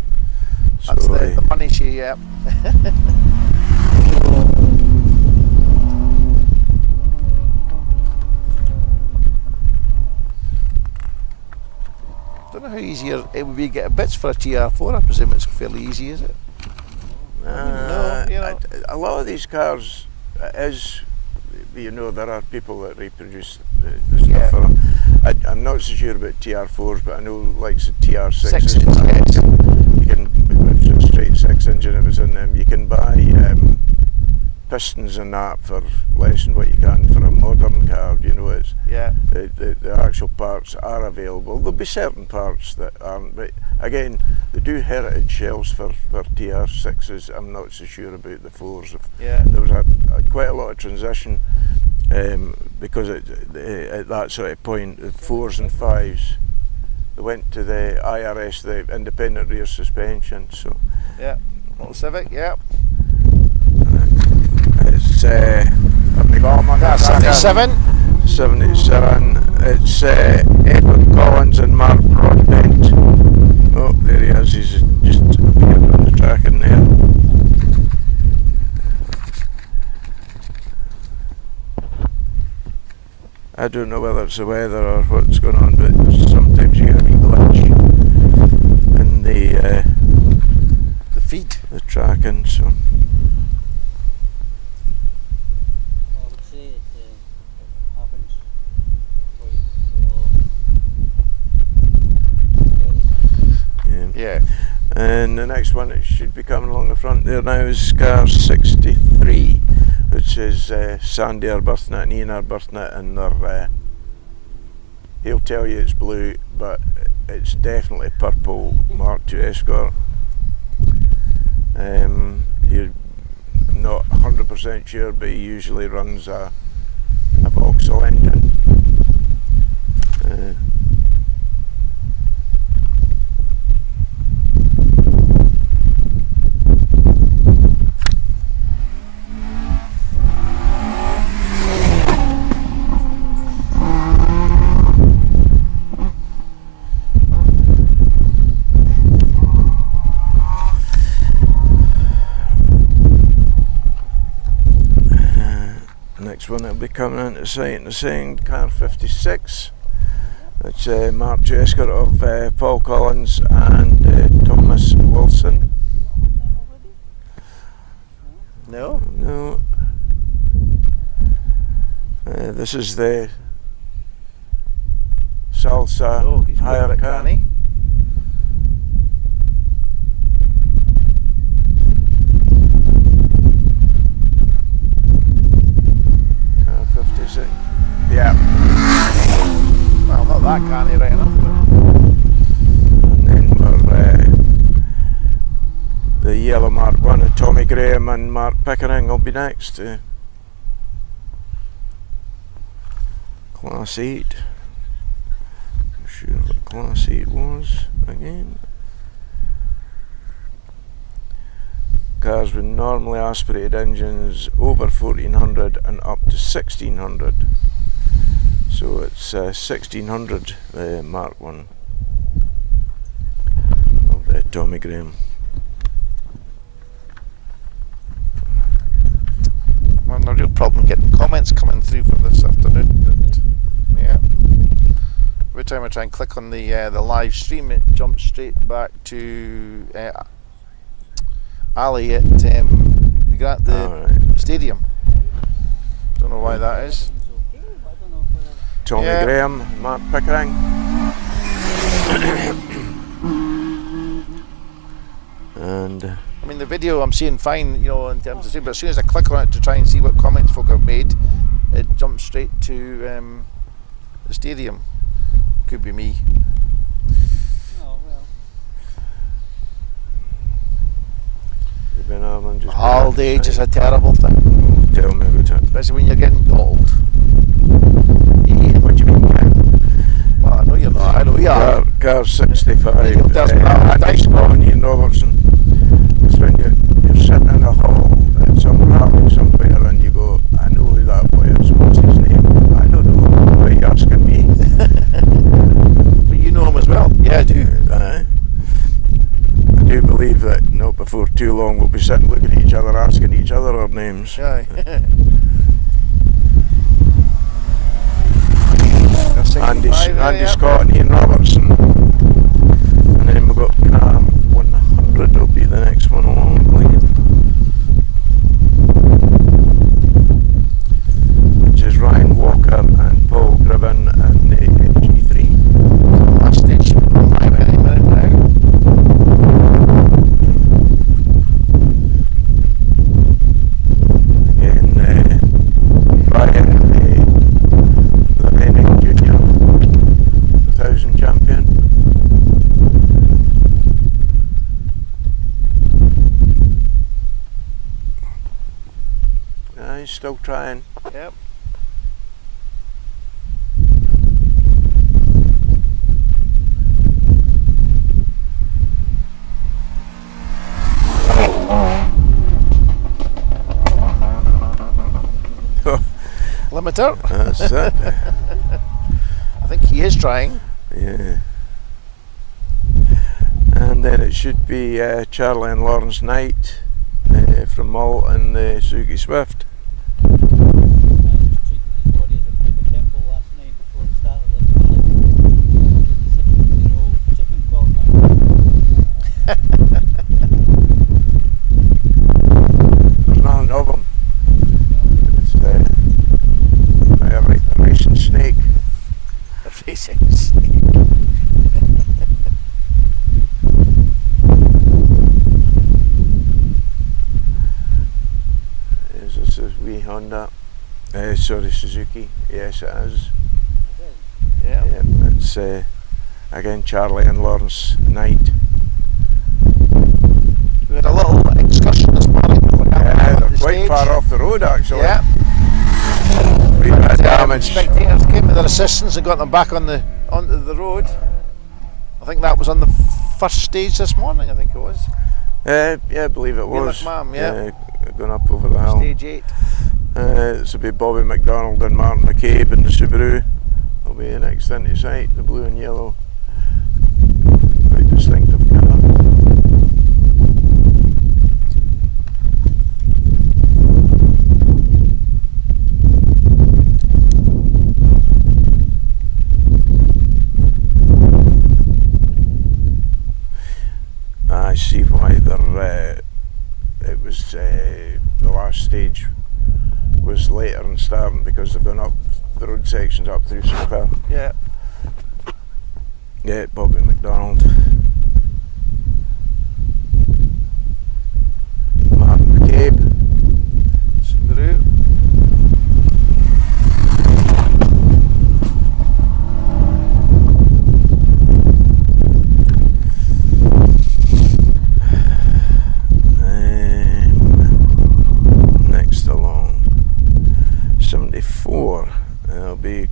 that's So the money she, yeah. Don't know how easy it would be to get bits for a TR4. I presume it's fairly easy, is it? No, you know. a lot of these cars is, there are people that reproduce the stuff Yeah. for them. I'm not so sure about TR4s, but I know like the TR6s. Sixes, yes. You can, if it's a straight 6 engine, if it's in them, you can buy pistons and that for less than what you can for a modern car. It's Yeah. the actual parts are available. There'll be certain parts that aren't, but again, they do heritage shells for TR6s. I'm not so sure about the 4s. Yeah. There was quite a lot of transition because at that sort of point, the 4s and 5s, they went to the IRS, the independent rear suspension. So Yeah. Little Civic, yeah. it's That's 77. 77. It's Edward Collins and Mark Broadbent. Oh, there he is. He's just appeared on the track in there. I don't know whether it's the weather or what's going on, but sometimes you get a wee glitch in the feed. tracking. So. I would say it happens quite Yeah. Yeah. And the next one that should be coming along the front there now is car 63, which is Sandy Arbuthnot and Ian Arbuthnot, and they're, he'll tell you it's blue, but it's definitely purple Mark II Escort. You're not 100% sure, but he usually runs a Vauxhall engine. Next one that'll be coming into sight in the same car 56. It's Mark II Escort of Paul Collins and Thomas Wilson. No? No. This is the Salsa Oh, he's quite a hire bit car. canny. Car 56. Yeah. Well, not that canny right enough, but And then we're yellow Mark 1 of Tommy Graham and Mark Pickering will be next. Class 8. I'm sure what Class 8 was again. Cars with normally aspirated engines over 1400 and up to 1600. So it's 1600 Mark 1 of Tommy Graham. Well, no real problem getting comments coming through for this afternoon. But, yeah. Every time I try and click on the live stream, it jumps straight back to Ali at the stadium. Don't know why that is. Tommy Yeah. Graham, Mark Pickering. And I mean, the video I'm seeing fine, you know, in terms of stream, but as soon as I click on it to try and see what comments folk have made, it jumps straight to the stadium. Could be me. Oh, well. All day, just a terrible thing. Tell me about it. Especially when you're getting old. What do you mean? Well, I know you're not, I know you are. Car 65, You'll tell us about Andy that. Scott and Ian Robertson. It's when you're sitting in a hall at some rally somewhere and you go, I know who that boy is, what's his name? I don't know, why are you asking me? But you know him as well. Yeah, I do. I do believe that not before too long we'll be sitting looking at each other, asking each other our names. Aye. Andy Scott and Ian Robertson. And then we've got 100 will be the next one along, I believe. Which is Ryan Walker and Paul Gribben and the G3. Last stage, any minute now. Again, Ryan, the reigning junior 1000 champion. He's still trying. Yep. Limiter. That's it. I think he is trying. Yeah. And then it should be Charlie and Lawrence Knight from Mull and the Suzuki Swift. I was treating his body as a bit of a temple last night before the start of the rally. 17-year-old chicken corner. There's nothing of him. It's a racing snake. A racing snake. Is this a wee Honda? Sorry, Suzuki. Yes, it is. Yeah. Yep, it's again Charlie and Lawrence Knight. We had a little excursion this morning. Yeah, they're the quite stage. far off the road actually. Yeah. Pretty bad damage. Spectators came with their assistants and got them back onto the road. I think that was on the first stage this morning. I think it was Yeah, I believe it was. McMahon, yeah. Going up over the hill. stage 8. This will be Bobby McDonald and Martin McCabe in the Subaru. Will be next into sight, the blue and yellow. Quite distinctive colour. I see why it was the last stage was later in starting because they've gone up the road sections up through Super. Yeah. Yeah, Bobby McDonald. Martin McCabe. Subaru.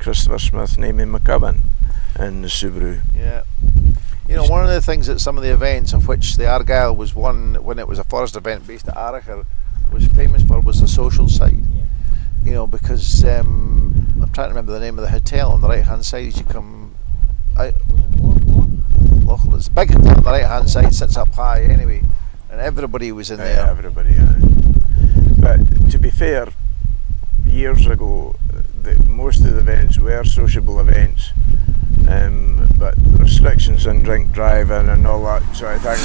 Christopher Smith and Amy McCubbin in the Subaru. Yeah. You know, one of the things that some of the events, of which the Argyll was one when it was a forest event based at Argyll, was famous for was the social side. You know, because I'm trying to remember the name of the hotel on the right hand side as you come out. Lochlan. It's a big hotel on the right hand side, sits up high anyway, and everybody was in there. Everybody, But to be fair, years ago, most of the events were sociable events, but restrictions on drink driving and all that sort of thing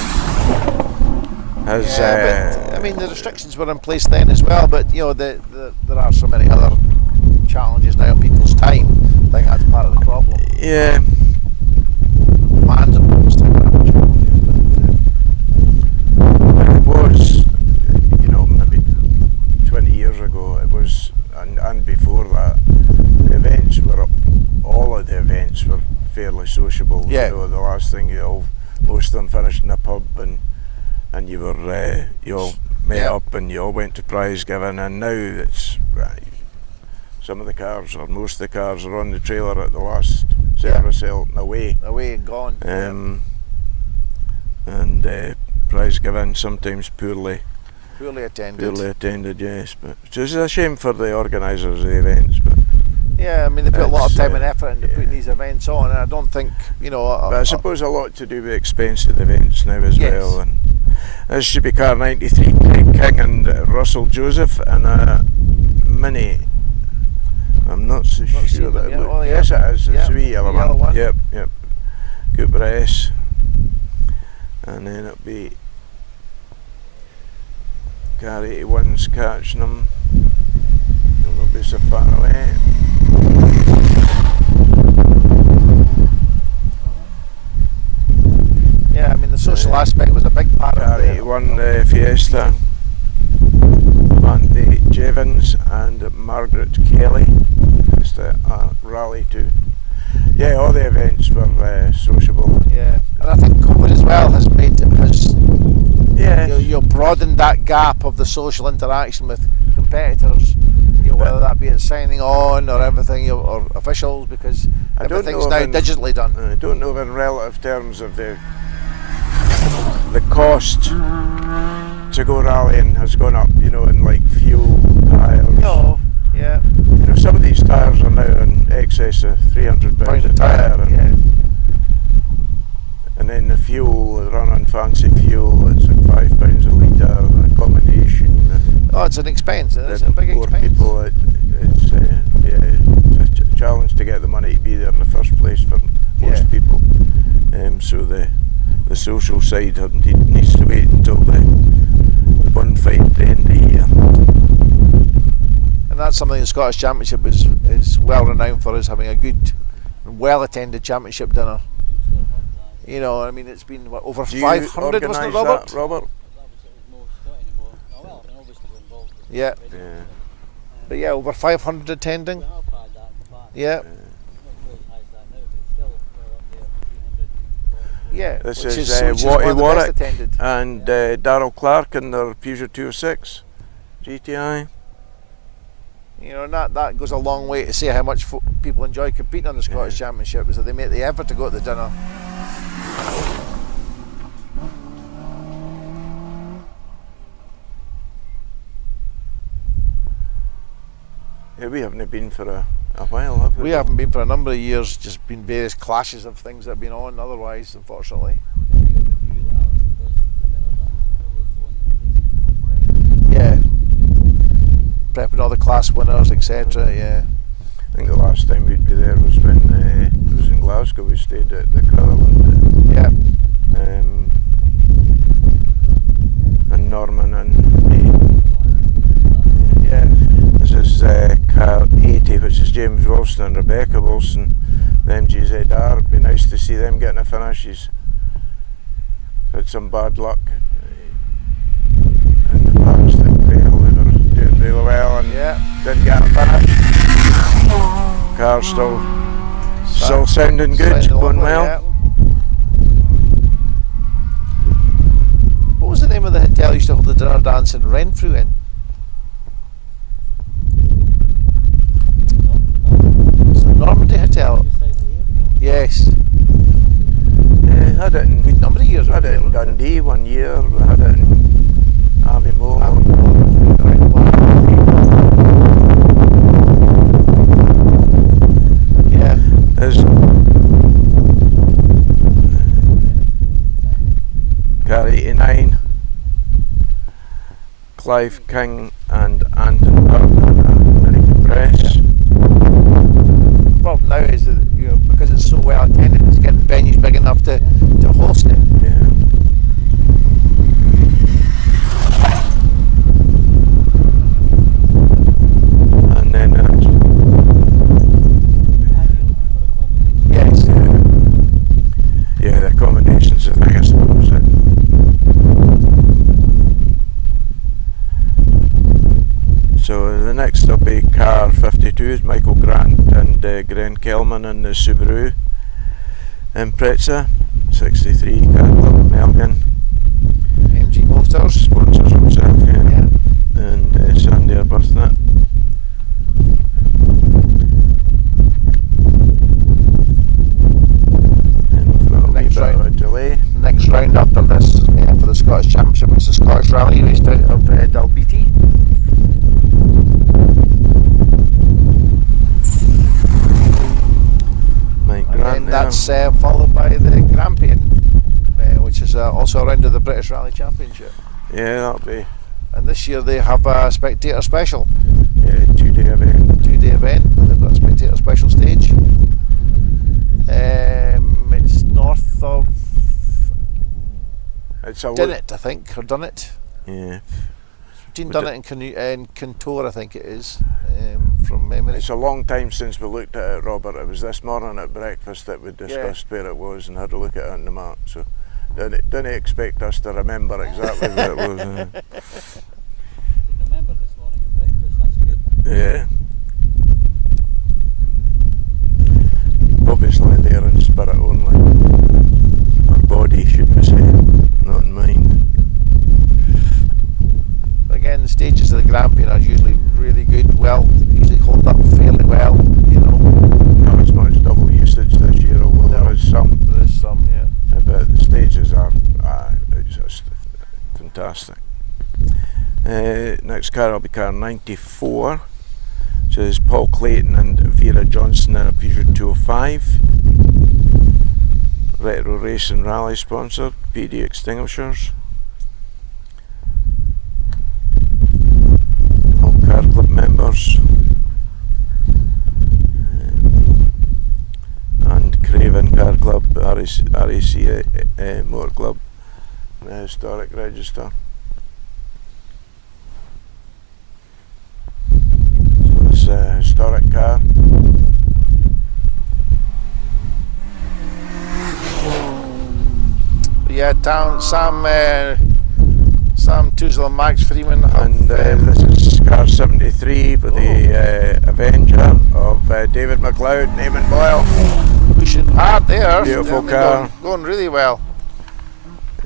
has. But, I mean, the restrictions were in place then as well, but you know, there are so many other challenges now in people's time. I think that's part of the problem. Yeah. Demands of people still have challenges, but it was, you know, maybe 20 years ago. It was, and before that, the events were, all of the events were fairly sociable. Yeah. You know, the last thing most of them finished in a pub, and you were you all met up and you all went to prize giving. And now it's some of the cars, or most of the cars, are on the trailer at the last service out and away and gone. And prize giving sometimes poorly attended. Yes, but which is a shame for the organisers of the events. But yeah, I mean, they put a lot of time and effort into putting these events on, and I don't think, you know. But I suppose a lot to do with expense of the events now as well. And this should be car 93, Craig King and Russell Joseph, and a Mini. I'm not so sure that it looks. Yes, it is. It's a wee yellow one. Yep. Cooper S. And then it'll be car 81's catching them. And there'll be Safari. Yeah, I mean, the social aspect was a big part of it. 81 Fiesta, Mandy Jevons and Margaret Kelly. It's the rally too. Yeah, all the events were sociable. Yeah, and I think COVID as well has broadened that gap of the social interaction with competitors. You know, whether that be it signing on or everything, or officials, because everything's now digitally done. I don't know in relative terms of the cost to go rallying has gone up, you know, in like fuel, tyres. No, yeah. You know, some of these tyres are now in excess of £300 a tyre. And then the fuel, run on fancy fuel, it's at £5 a litre, accommodation. And it's an expense, it's a big more expense. People, it's a challenge to get the money to be there in the first place for most people. So the social side needs to wait until the one fight at the end of the year. And that's something the Scottish Championship is well renowned for, is having a good, well attended championship dinner. You know, I mean, it's been over 500, wasn't it, Robert? That, Robert? Yeah. But yeah, over 500 attending. Yeah. Yeah. This is Watty Warwick and Darrell Clark in their Peugeot 206 GTI. You know, and that goes a long way to say how much people enjoy competing on the Scottish Championship, is that they make the effort to go to the dinner. Yeah, we haven't been for a while, have we? We haven't been for a number of years, just been various clashes of things that have been on otherwise, unfortunately. Yeah. Prepping all the class winners, etc. Yeah. I think the last time we'd be there was when it was in Glasgow. We stayed at the Crowland. Yeah. And Norman and me. Yeah. This is car 80, which is James Wilson and Rebecca Wilson. The MGZR. It'd be nice to see them getting a finish. He's had some bad luck in the past. They were doing really well and didn't get a finish. Car still sounding good, going well. Yeah. What was the name of the hotel you used to hold the dinner dance in Renfrew in? Was it Norman? it in Dundee one year. We had it in Aviemore. Yeah. There's car 89, Clive King and Anton Burton in American Press. The problem now is that, you know, because it's so well attended, it's getting venues big enough to host it. Yeah. And then Yes. yeah, the accommodations, I think, I suppose. So the next will be car 52, Michael Grant and Gren Kelman in the Subaru Impreza, 63 Car Club Melbourne. MG Motors. Sponsors himself, yeah. Yeah. And Sandy Arbuthnot. And we've got a wee Next bit of a delay. Next round after this, for the Scottish Championship, is the Scottish Rally raced out of Dalbeattie. Mike And Grant then that's followed by the Grampian, which is also a round of the British Rally Championship. Yeah, that'll be And this year they have a spectator special, yeah, 2-day event. 2-day event, and they've got a spectator special stage. It's north of It's a Dinnet, I think, or Dunnet. yeah. Between But Dunnet and Kintore, I think it is, from memory. It's a long time since we looked at it, Robert. It was this morning at breakfast that we discussed where it was and had a look at it on the map. So didn't expect us to remember exactly where it was. You remember this morning at breakfast, that's good. Yeah. Obviously they're in spirit only. Or body, should we say, not in mind. Again, the stages of the Grampian are usually really good, usually hold up fairly well, you know. Not as much double usage this year, although there is some. There is some, yeah. But the stages are it's just fantastic. Next car will be car 94, which is Paul Clayton and Vera Johnson in a Peugeot 205. Retro Race and Rally sponsor, PD Extinguishers. All car club members. And Craven Car Club, RAC Motor Club, the Historic Register. So it's a historic car. Yeah, Sam Toozle and Max Freeman have, And this is car 73 for the Avenger of David McLeod, Eamon Boyle. pushing hard there. Beautiful They're car. Going really well.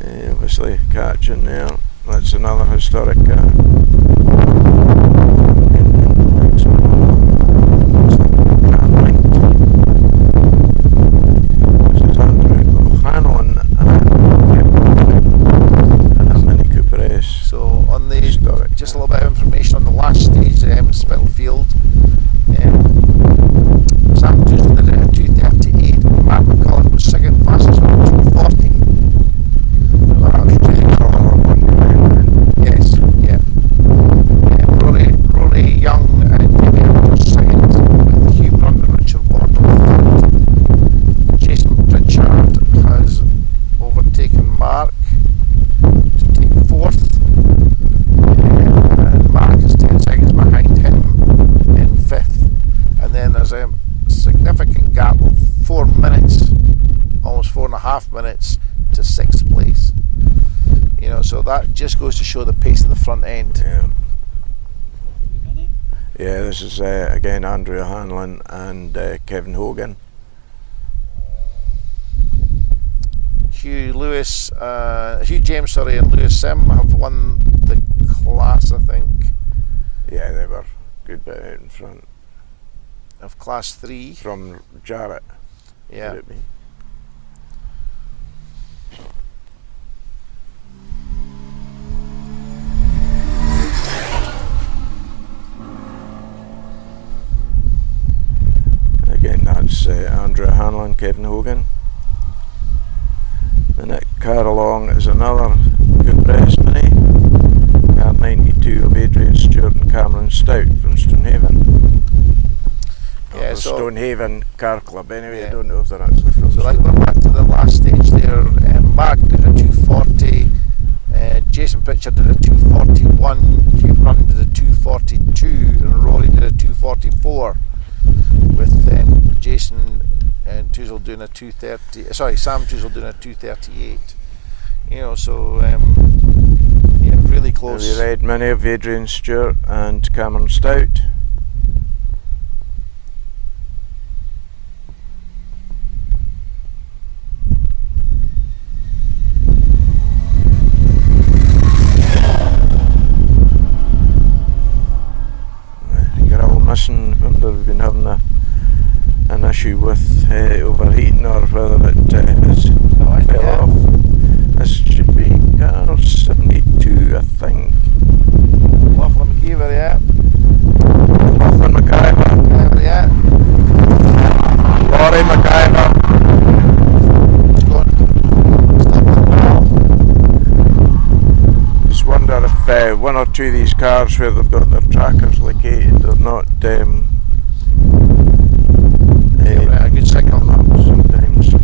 Obviously catching there. That's another historic car. This is Andrew O'Hanlon and a Mini Cooper S. So on the Historic. just a little bit of information on the last stage, Spitalfield. Sam Toozle did it at 2:38. Matt McCullough was second, fastest one 2:40. Yes, yeah. Rory Young and Jimmy Rogers second, with Hugh Brunt and Richard Wardle third. Jason Pritchard has overtaken Mark to take fourth, and Mark is 10 seconds behind him in fifth. And then there's a significant gap of 4 minutes, almost 4.5 minutes to sixth place. You know, so that just goes to show the pace of the front end. Yeah, this is again Andrew O'Hanlon and Kevin Hogan. Hugh James, and Lewis Sim have won the class, I think, Yeah, they were a good bit out in front. of class 3. From Jarrett, Yeah. would it be? Andrew Hanlon, Kevin Hogan. The next car along is another good Brespany, car 92 of Adrian Stewart and Cameron Stout from Stonehaven. Yeah, Or so Stonehaven Car Club anyway, yeah. I don't know if they're actually from So like we're back to the last stage there. Mark did a 240, Jason Pritchard did a 241, Hugh Brunt did a 242, and Rory did a 244. With Jason and Toozle doing a 230. Sorry, Sam Toozle doing a 238. You know, so yeah, really close. The red mini of Adrian Stewart and Cameron Stout. Whether we've been having an issue with overheating or whether it has fell off. This should be car 72, I think. Laughlin McKeever, yeah. Laughlin McIver. Yeah. Laurie McIver. It's going. Stop it. Just wonder if one or two of these cars where they've got their trackers located are not a good signal sometimes.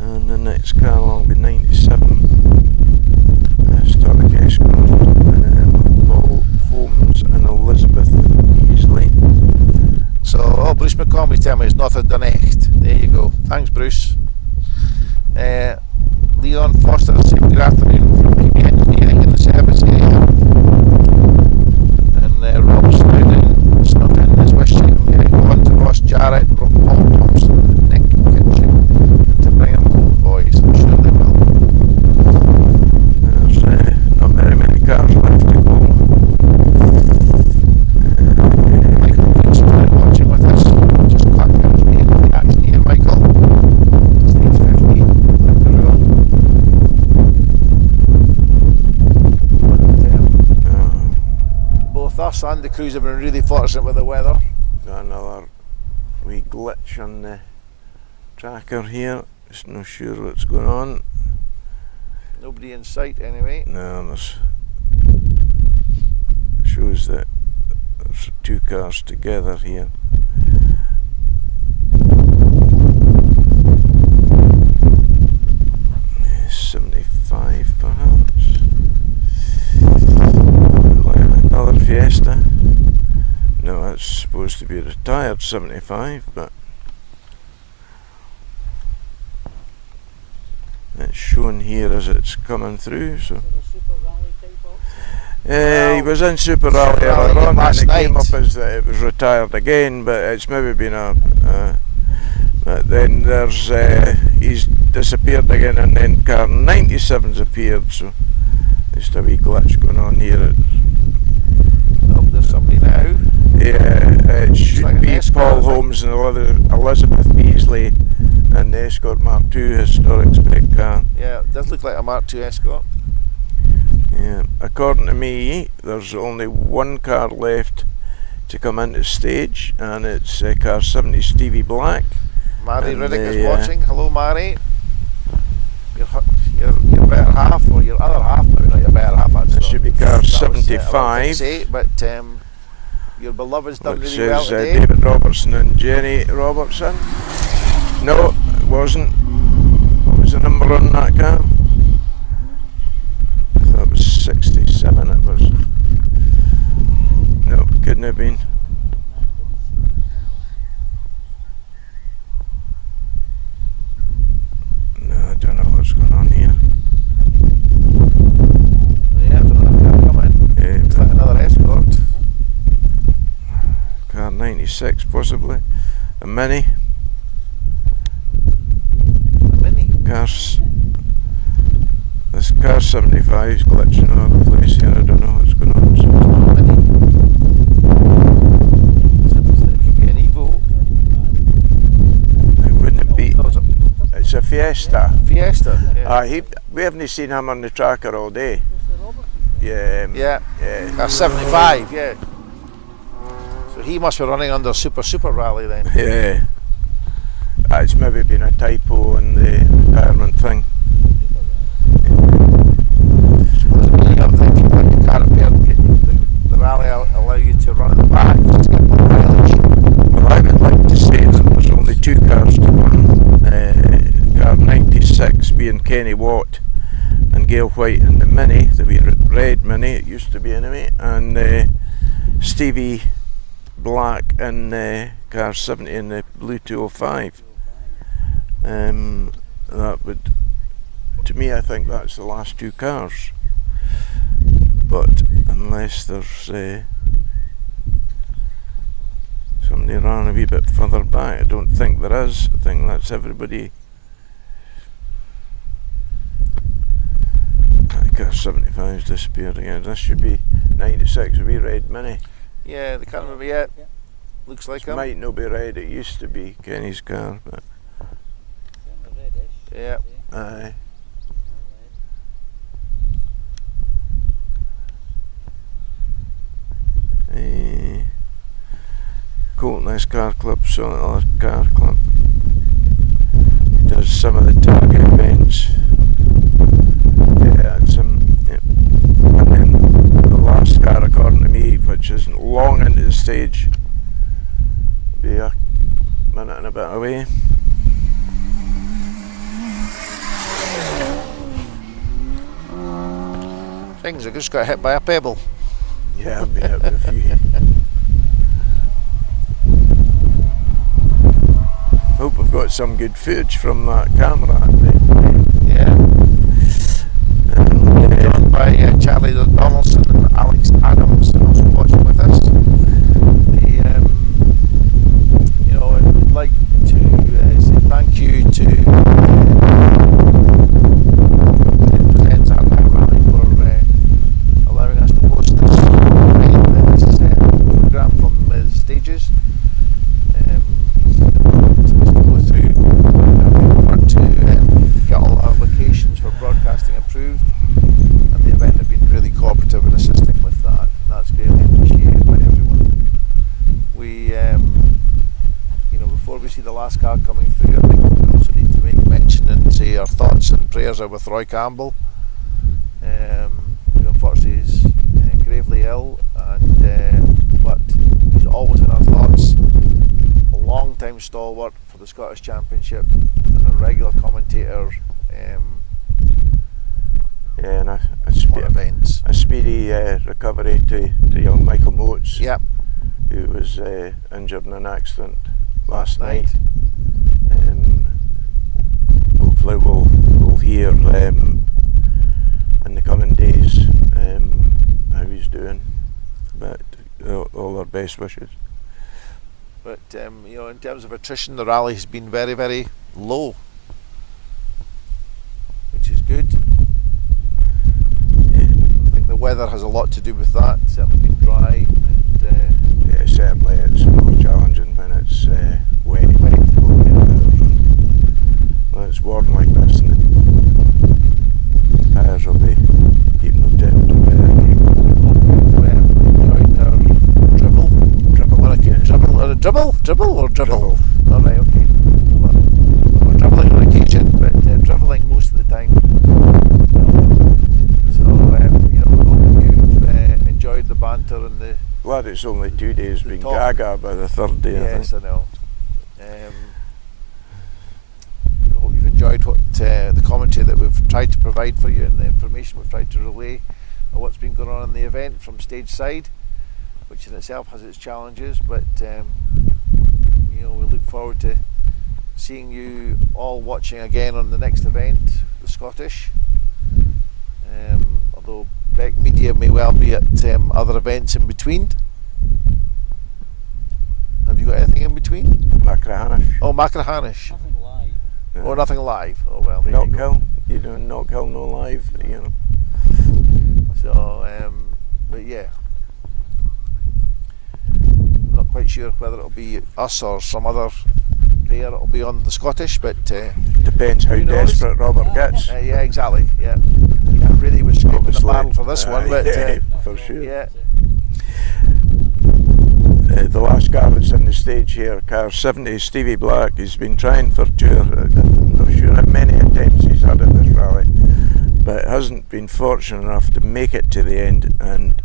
And the next car along will be 97. Starlight Ashcroft, Paul Holmes and Elizabeth Beasley. So, Bruce McCormick telling me it's not a Dunecht. There you go. Thanks, Bruce. Leon Foster, good afternoon from PB Engineering in the service area. And Rob Snowden is wishing on to Ross Jarrett, Paul Thompson, Nick Kitchen, and to bring them home, boys. I'm sure they will. There's not very many cars left to go. Michael Beach is watching with us. Just clap your name in the action here, Michael. Stage 15, Glendaruel. But both us and the crews have been really fortunate with the weather. Got another wee glitch on the tracker here. Just not sure what's going on. Nobody in sight anyway. No, there's shows that there's two cars together here. Yeah, 75 perhaps. Like another Fiesta. No, that's supposed to be a retired 75, but it's shown here as it's coming through. So he was in Super Rally earlier on, and it came up as that it was retired again, but it's maybe been but then there's he's disappeared again, and then car 97's appeared, so there's a wee glitch going on here. Oh, there's somebody now. Yeah, it should like be Paul Holmes and Elizabeth Beasley and the Escort Mark II historic spec car. Yeah, it does look like a Mark II Escort. Yeah, according to me, there's only one car left to come into stage, and it's car 70 Stevie Black. Mary And Riddick is watching. Hello, Mary. Your better half, or your other half, maybe not your better half. It should be car that 75. Was, say, but your beloved's done Which really well is today. David Robertson and Jenny Robertson. No, it wasn't. What was the number on that car? I thought it was 67. It was. No, couldn't have been. No, I don't know what's going on here. Yeah, another car coming. Yeah, It's like another Escort. car 96 possibly. A Mini. A Mini. Cars. This car 75 is glitching all over the place here. I don't know what's going on. So. A Mini. It could be an Evo. It wouldn't be. No, It's a Fiesta. Fiesta. Yeah. We haven't seen him on the tracker all day. Yeah. Yeah. Yeah. 75, yeah. So he must be running under Super Rally then. Yeah. It's maybe been a typo in the retirement thing. Supposedly you have the, if you put your car up here, the rally allow you to run at the back just to get more mileage. Well, I would like to say that there's only 2 cars to run. Car 96 being Kenny Watt and Gail White in the Mini, the wee red Mini, it used to be anyway, and Stevie Black in car 70 in the blue 205. That would, to me, I think that's the last 2 cars. But unless there's somebody ran a wee bit further back, I don't think there is. I think that's everybody. Car 75's disappeared again. This should be 96, a wee red Mini. Yeah, they can't remember yet. Looks like It might not be red, it used to be Kenny's car, but yeah. aye. Coltness Car Club, Solid Car Club. He does some of the target events. Yeah, it's yeah. And then the last car, according to me, which isn't long into the stage, be a minute and a bit away. Things I just got hit by a pebble. Yeah, I've been hit with a few. Hope we've got some good footage from that camera, I think. Yeah. Done by Charlie Donaldson and Alex Adams, also watching with us. You know, I would like to say thank you to Presents Argyll Rally for allowing us to post this program from the stages. Get all our locations for broadcasting approved, and the event have been really cooperative in assisting with that, and that's greatly appreciated by everyone. We, you know, before we see the last car coming through, I think we also need to make mention and say our thoughts and prayers are with Roy Campbell, who unfortunately is gravely ill, and but he's always in our thoughts. A long-time stalwart for the Scottish Championship and a regular commentator Yeah, and on events. a speedy recovery to young Michael Moats, Yep. who was injured in an accident last night. Hopefully we'll hear in the coming days how he's doing, but all our best wishes. But you know, in terms of attrition, the rally has been very, very low, which is good. Yeah. I think the weather has a lot to do with that. It's certainly been dry, and Yeah, certainly it's more challenging when it's wet. When it's warm like this, and the tyres will be keeping them temperature better. enjoyed our dribble. Dribble or dribble? All right, okay. We're dribbling on occasion, but dribbling most of the time. So you know, we hope you've enjoyed the banter and the. Glad it's only 2 days, being talk. gaga by the third day. Yes, I I know. I hope you've enjoyed what the commentary that we've tried to provide for you and the information we've tried to relay of what's been going on in the event from stage side, which in itself has its challenges, but you know, we look forward to seeing you all watching again on the next event, the Scottish. Although Beck Media may well be at other events in between. Have you got anything in between? Macrahanish. Oh, Macrahanish. Nothing live. Yeah. Oh, nothing live. Oh well, there you go. Knockhill. You doing Knockhill no live, you know. So, but yeah, I'm not quite sure whether it'll be us or some other pair that'll be on the Scottish, but depends how Who knows? desperate Robert gets. Yeah, exactly. Yeah, yeah, really was scraping the Obviously. battle for this one, but Yeah, for sure. yeah. The last car that's in the stage here, car 70, Stevie Black, he's been trying for I'm not sure how many attempts he's had at this rally, but hasn't been fortunate enough to make it to the end, and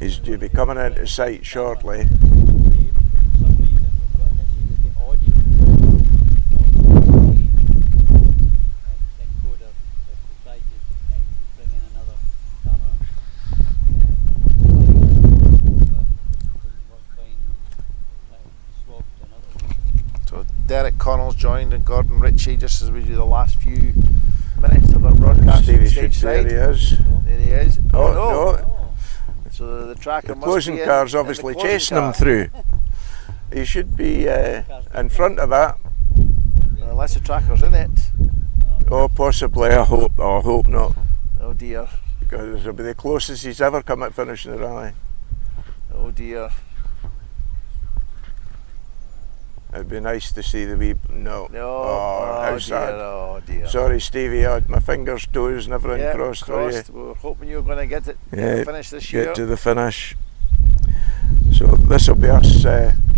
he's due to be coming into sight shortly. Derek Connell's joined and Gordon Ritchie just as we do the last few minutes of our broadcast. Stevie Stage should, there side. he is. There he is. Oh, no. no. So the tracker The must closing be in, car's in obviously the closing chasing car. him through. He should be in front of that. Unless the tracker's in it. Oh, possibly. I hope not, Oh dear. because it'll be the closest he's ever come at finishing the rally. Oh dear. It'd be nice to see the wee. No. No. Oh, how dear. sad. Oh dear. Sorry, Stevie. I had my fingers, toes, and everything Yeah, crossed for you. We were hoping you were going to get it. Yeah, Finish this get year. to the finish. So this will be us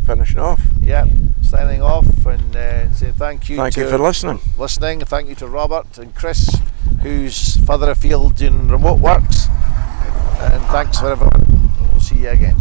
finishing off. Yeah. Signing off and say thank you. Thank you for listening. Thank you to Robert and Chris, who's further afield doing remote works. And thanks for everyone. We'll see you again.